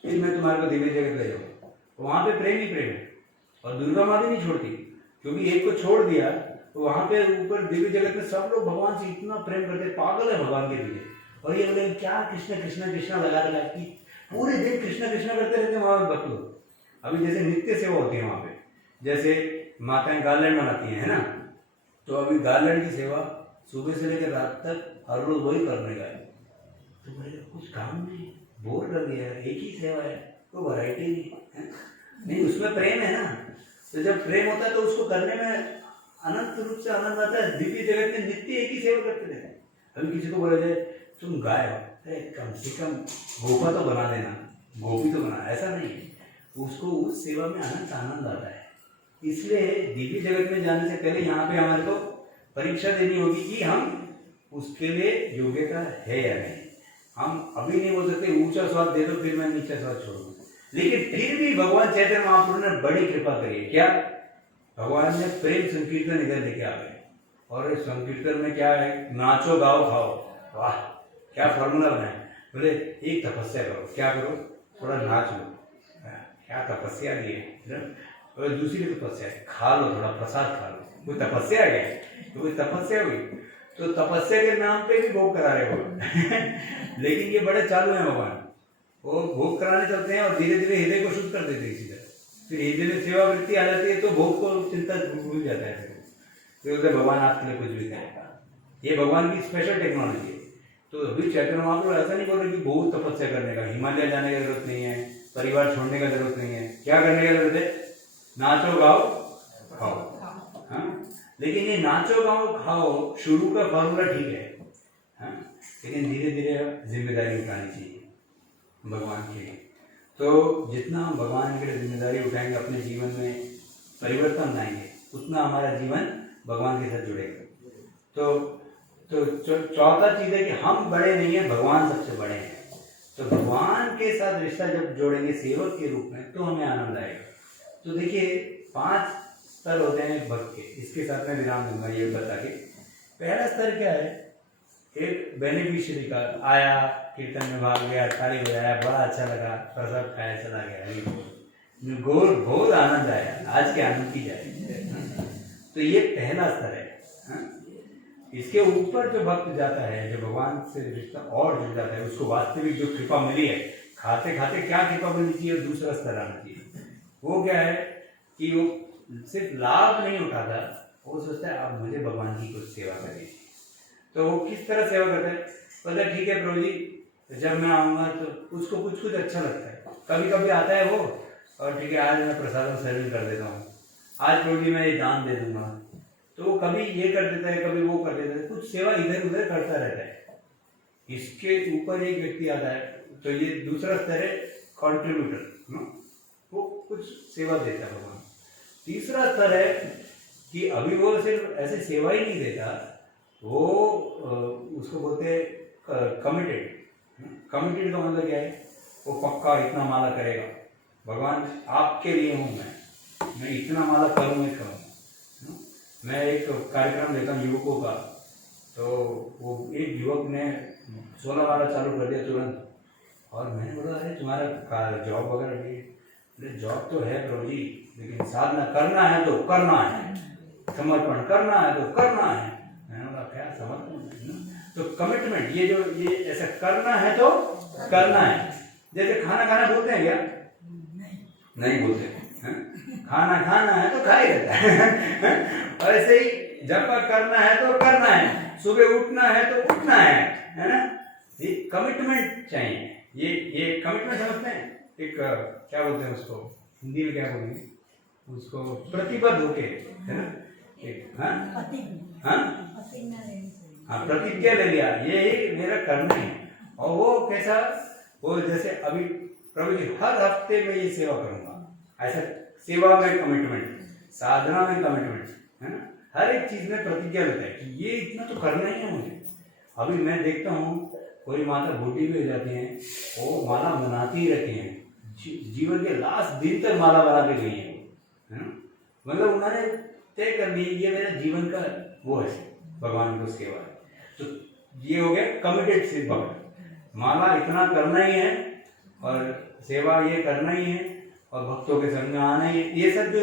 फिर मैं तुम्हारे को दिव्य जगत ले जाऊंगा। वहां पे प्रेम ही प्रेम है। और दुर्गा माँ भी नहीं छोड़ती, क्योंकि एक को छोड़ दिया तो वहां पे ऊपर दिव्य जगत में सब लोग भगवान से इतना प्रेम करते, पागल है भगवान के लिए। और ये बोले क्या कृष्ण कृष्ण कृष्ण लगा कि पूरे दिन कृष्ण कृष्ण करते रहते वहां पे भक्त लोग। अभी जैसे नित्य सेवा होती है वहां पे, जैसे माताएं गार्लैंड बनाती हैं, है ना। तो अभी गार्लैंड की सेवा सुबह से लेकर रात तक हर रोज वही करने का है। तो बोले कुछ काम नहीं, बोर कर दिया, एक ही सेवा है, कोई वैरायटी नहीं है। नहीं, उसमें प्रेम है ना। तो जब प्रेम होता है तो उसको करने में अनंत रूप से आनंद आता है। दिव्य जगत में नित्य एक ही सेवा करते थे। अभी किसी को बोला जाए तुम गाय हो, अरे कम से कम गोपा तो बना देना, गोपी तो बना, ऐसा नहीं है। उसको उस सेवा में अनंत आनंद आता है। इसलिए दिव्य जगत में जाने से पहले यहाँ पे हमारे को परीक्षा देनी होगी कि हम उसके लिए योग्यता है या नहीं। हम अभी नहीं बोल सकते ऊंचा स्वाद दे दो फिर मैं नीचा स्वाद छोड़ दूँ, लेकिन फिर भी भगवान चैतन्य महाप्रभु ने बड़ी कृपा करी है। क्या? भगवान ने प्रेम संकीर्तन इधर लेके आ गए, और इस संकीर्तन में क्या है? नाचो गाओ खाओ। वाह, क्या फॉर्मूला बनाया। बोले एक तपस्या करो, क्या करो? थोड़ा नाच लो। क्या तपस्या दी है। और दूसरी तपस्या है, खा लो, थोड़ा प्रसाद खा लो। कोई तपस्या है क्या? तो कोई तपस्या हुई। तो तपस्या के नाम पे भी भोग करा रहे हो। लेकिन ये बड़े चालू हैं भगवान, वो भोग कराने चलते हैं और धीरे धीरे हृदय को शुद्ध कर देते हैं इसी तरह। फिर हृदय में सेवा वृत्ति आ जाती है तो भोग को चिंता भूल जाता है। फिर उसे भगवान आपके लिए कुछ भी करेगा। ये भगवान की स्पेशल टेक्नोलॉजी है। तो अभी चैतन्य महाप्रभु ऐसा नहीं बोल रहे कि बहुत तपस्या करने का, हिमालय जाने की जरूरत नहीं है, परिवार छोड़ने का जरूरत नहीं है। क्या करने की जरूरत है? नाचो गाओ खाओ। हाँ, लेकिन ये नाचो गाओ खाओ शुरू का फॉर्मूला ठीक है, हाँ, लेकिन धीरे धीरे जिम्मेदारी उठानी चाहिए भगवान के लिए। तो जितना हम भगवान के लिए जिम्मेदारी उठाएंगे, अपने जीवन में परिवर्तन लाएंगे, उतना हमारा जीवन भगवान के साथ जुड़ेगा। तो चौथा चीज है कि हम बड़े नहीं हैं, भगवान सबसे बड़े हैं। तो भगवान के साथ रिश्ता जब जोड़ेंगे सेवक के रूप में, तो हमें आनंद आएगा। तो देखिए 5 स्तर होते हैं भक्त के। इसके साथ में विराम दूंगा ये बता के। पहला स्तर क्या है? एक बेनिफिशियरी का आया, कीर्तन में भाग गया, ताली बजाया, बड़ा अच्छा लगा, प्रसाद खाया, चला गया, बहुत आनंद आया, आज के आनंद की जाए। तो ये पहला स्तर है, हाँ? इसके ऊपर जो भक्त जाता है, जो भगवान से रिश्ता और जुड़ जाता है, उसको वास्तविक जो कृपा मिली है, खाते खाते क्या कृपा मिलनी चाहिए, दूसरा स्तर आना चाहिए। वो क्या है कि वो सिर्फ लाभ नहीं उठाता, वो सोचता है अब मुझे भगवान की कुछ सेवा करनी चाहिए। तो वो किस तरह सेवा करता है? बोलता है ठीक है प्रभु जी, जब मैं आऊँगा तो उसको कुछ कुछ अच्छा लगता है। कभी कभी आता है वो, और ठीक है आज मैं प्रसाद सर्विंग कर देता हूँ, आज प्रभु जी मैं ये दान दे दूंगा। तो वो कभी ये कर देता है, कभी वो कर देता है, कुछ सेवा इधर उधर करता रहता है। इसके ऊपर एक व्यक्ति आता है, तो ये दूसरा स्तर है कॉन्ट्रीब्यूटर, वो कुछ सेवा देता है भगवान। तीसरा स्तर है कि अभी वो सिर्फ ऐसे सेवा ही नहीं देता, वो उसको बोलते हैं कमिटेड। कमिटेड का मतलब क्या है? वो पक्का इतना माला करेगा, भगवान आपके लिए हूँ मैं इतना माला करूँ ही करूँ। मैं एक कार्यक्रम देता हूँ युवकों का, तो वो एक युवक ने 16 माला चालू कर दिया तुरंत। और मैंने बोला अरे तुम्हारा जॉब वगैरह भी? जॉब तो है प्रभु जी, लेकिन साधना करना है तो करना है, समर्पण करना है तो करना है। मैंने बोला क्या समर्पण? तो कमिटमेंट, ये ऐसा करना है तो करना है। जैसे खाना खाना बोलते हैं क्या? नहीं बोलते। खाना खाना है तो खा ही रहता है। और ऐसे ही जब करना है तो करना है, सुबह उठना है तो उठना है ना? ये कमिटमेंट चाहिए। ये कमिटमेंट समझते हैं? एक क्या बोलते हैं उसको हिंदी में, क्या बोलेंगे उसको? प्रतिबद्ध होके, है ना? एक हाँ प्रतिज्ञा ले लिया, ये मेरा करना है। और वो कैसा? वो जैसे अभी प्रभु जी हर हफ्ते में ये सेवा करूंगा, ऐसा सेवा में कमिटमेंट, साधना में कमिटमेंट, है ना? हर एक चीज में प्रतिज्ञा लेता है कि ये इतना तो करना ही है मुझे। अभी मैं देखता हूँ कोई माता बूढ़ी भी हो जाती है, वो माला बनाती ही रहती हैं, जीवन के लास्ट दिन तक माला बना के गई है ना? मतलब उन्होंने तय कर ली ये मेरा जीवन का वो है, भगवान को सेवा है। तो ये हो गया कमिटेड से भक्त। माला इतना करना ही है और सेवा ये करना ही है और भक्तों के संग में आना ही है। ये सब जो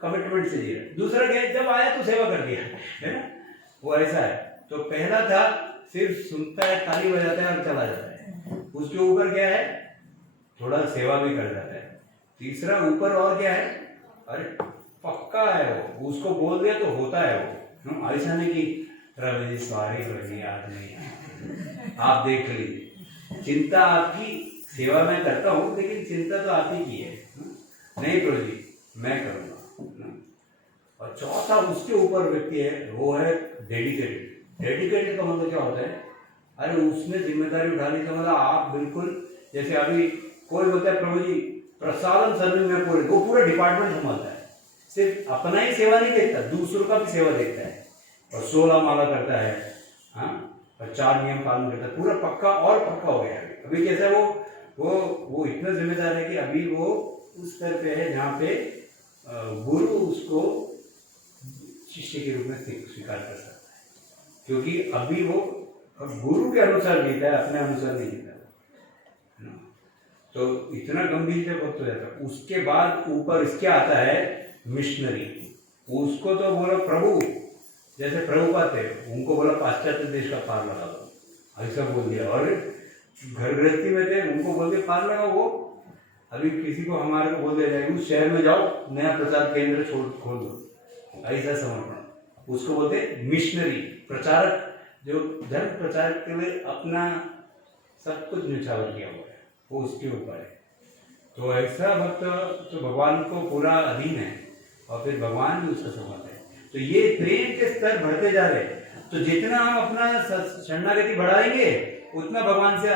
कमिटमेंट से दिया। दूसरा क्या है? जब आया तो सेवा कर दिया, है ना? वो ऐसा है। तो पहला था सिर्फ सुनता है, ताली बजाता है और चला जाता है। उसके ऊपर क्या है? थोड़ा सेवा भी कर जाता है। तीसरा ऊपर और क्या है? अरे पक्का है वो, उसको बोल दिया तो होता है वो। ऐसा नहीं कि रवि जी सॉरी रवि आज नहीं, आप देख लीजिए। चिंता आपकी, सेवा मैं करता हूँ लेकिन चिंता तो आप ही की है। नहीं प्रभु जी मैं करूँगा। और चौथा उसके ऊपर व्यक्ति है, वो है डेडिकेटेड। डेडिकेटेड का मतलब क्या होता है? अरे उसमें जिम्मेदारी उठा ली तो मतलब आप बिल्कुल, जैसे अभी कोई बोलता है प्रभु जी प्रसादम सर्विंग में पूरे, वो पूरा डिपार्टमेंट संभालता है। सिर्फ अपना ही सेवा नहीं देखता, दूसरों का भी सेवा देखता है। और 16 माला करता है, हाँ, और 4 नियम पालन करता है, पूरा पक्का और पक्का हो गया। अभी कैसा वो वो इतना जिम्मेदार है कि अभी वो उस स्तर पे है जहाँ पे गुरु उसको शिष्य के रूप में स्वीकार कर सकता है, क्योंकि अभी वो गुरु के अनुसार जीता है, अपने अनुसार नहीं जीता है ना। तो इतना गंभीर जब वक्त हो जाता है, उसके बाद ऊपर इसके आता है मिशनरी। उसको तो बोला प्रभु, जैसे प्रभुपाद थे, उनको बोला पाश्चात्य देश का पार लगा दो, ऐसा बोल दिया। और घर गृहस्थी में थे, उनको बोल दिया पार लगाओ। वो अभी किसी को हमारे को बोल दिया जाए उस शहर में जाओ, नया प्रचार केंद्र खोल दो, ऐसा समर्पण। उसको बोलते मिशनरी, प्रचारक, जो धर्म प्रचार के लिए अपना सब कुछ न्यौछावर किया हुआ है, वो उसके ऊपर है। तो ऐसा भक्त तो भगवान को पूरा अधीन है, और फिर भगवान भी उसका समर्थ है। तो ये प्रेम के स्तर बढ़ते जा रहे हैं। तो जितना हम अपना शरणागति बढ़ाएंगे, उतना भगवान से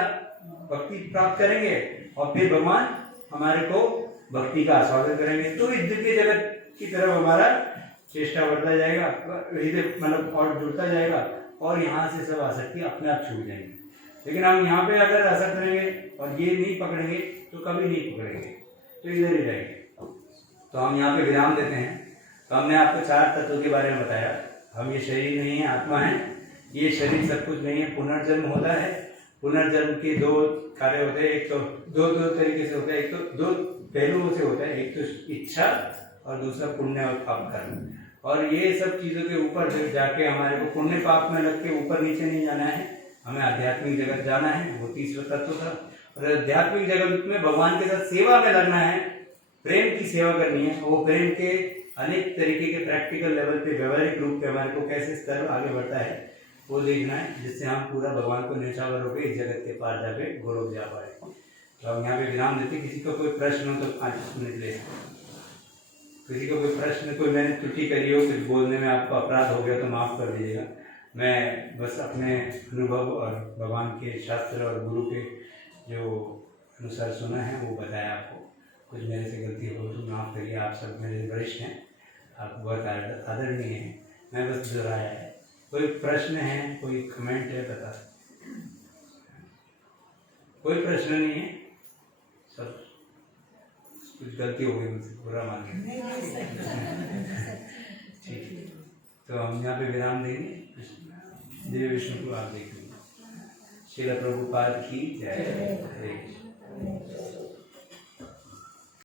भक्ति प्राप्त करेंगे, और फिर भगवान हमारे को भक्ति का आस्वादन करेंगे। तो इस दिव्य जगत की तरफ हमारा चेष्टा बढ़ता जाएगा, मतलब और जुड़ता जाएगा, और यहाँ से सब आसक्ति अपने आप छूट जाएंगे। लेकिन हम यहाँ पे अगर आसक्त रहेंगे और ये नहीं पकड़ेंगे तो कभी नहीं पकड़ेंगे, तो इधर ही रहेंगे। तो हम यहाँ पे विराम देते हैं। तो हमने आपको 4 तत्वों के बारे में बताया। हम ये शरीर नहीं है, आत्मा है। ये शरीर सब कुछ नहीं है, पुनर्जन्म होता है। पुनर्जन्म के 2 कार्य होते हैं। एक तो दो तरीके से होता है, एक तो 2 पहलुओं से होता है, एक तो इच्छा और दूसरा पुण्य और पाप कर्म। और ये सब चीज़ों के ऊपर जाके हमारे को पुण्य पाप में लग के ऊपर नीचे नहीं जाना है, हमें आध्यात्मिक जगत जाना है। वो 30वां तत्व था। और आध्यात्मिक जगत में भगवान के साथ सेवा में लगना है, प्रेम की सेवा करनी है। वो प्रेम के अनेक तरीके के प्रैक्टिकल लेवल पे, व्यवहारिक रूप पे हमारे को कैसे स्तर आगे बढ़ता है वो देखना है, जिससे हम पूरा भगवान को न्यौछावर होकर इस जगत के पार जाके गौरव जा पाए। तो हम यहाँ पे विराम देते। किसी को कोई प्रश्न हो तो 5 मिनट ले सकते। किसी को कोई प्रश्न, कोई मैंने त्रुटि करी हो, कुछ बोलने में आपको अपराध हो गया तो माफ़ कर दीजिएगा। मैं बस अपने अनुभव और भगवान के शास्त्र और गुरु के जो अनुसार सुना है वो बताया आपको। कुछ मेरे से गलती हो तो माफ़ करिए। आप सब मेरे वरिष्ठ हैं, आप बहुत आदरणीय हैं, मैं बस दोहराया है। कोई प्रश्न है, कोई कमेंट है, बता। कोई प्रश्न नहीं है, सब कुछ गलती हो गई मुझसे, बुरा मान लिया। ठीक है, तो हम यहाँ पे विराम देंगे। दिव्य विष्णु को आप देखेंगे। श्रील प्रभुपाद की जय। हरे कृष्ण।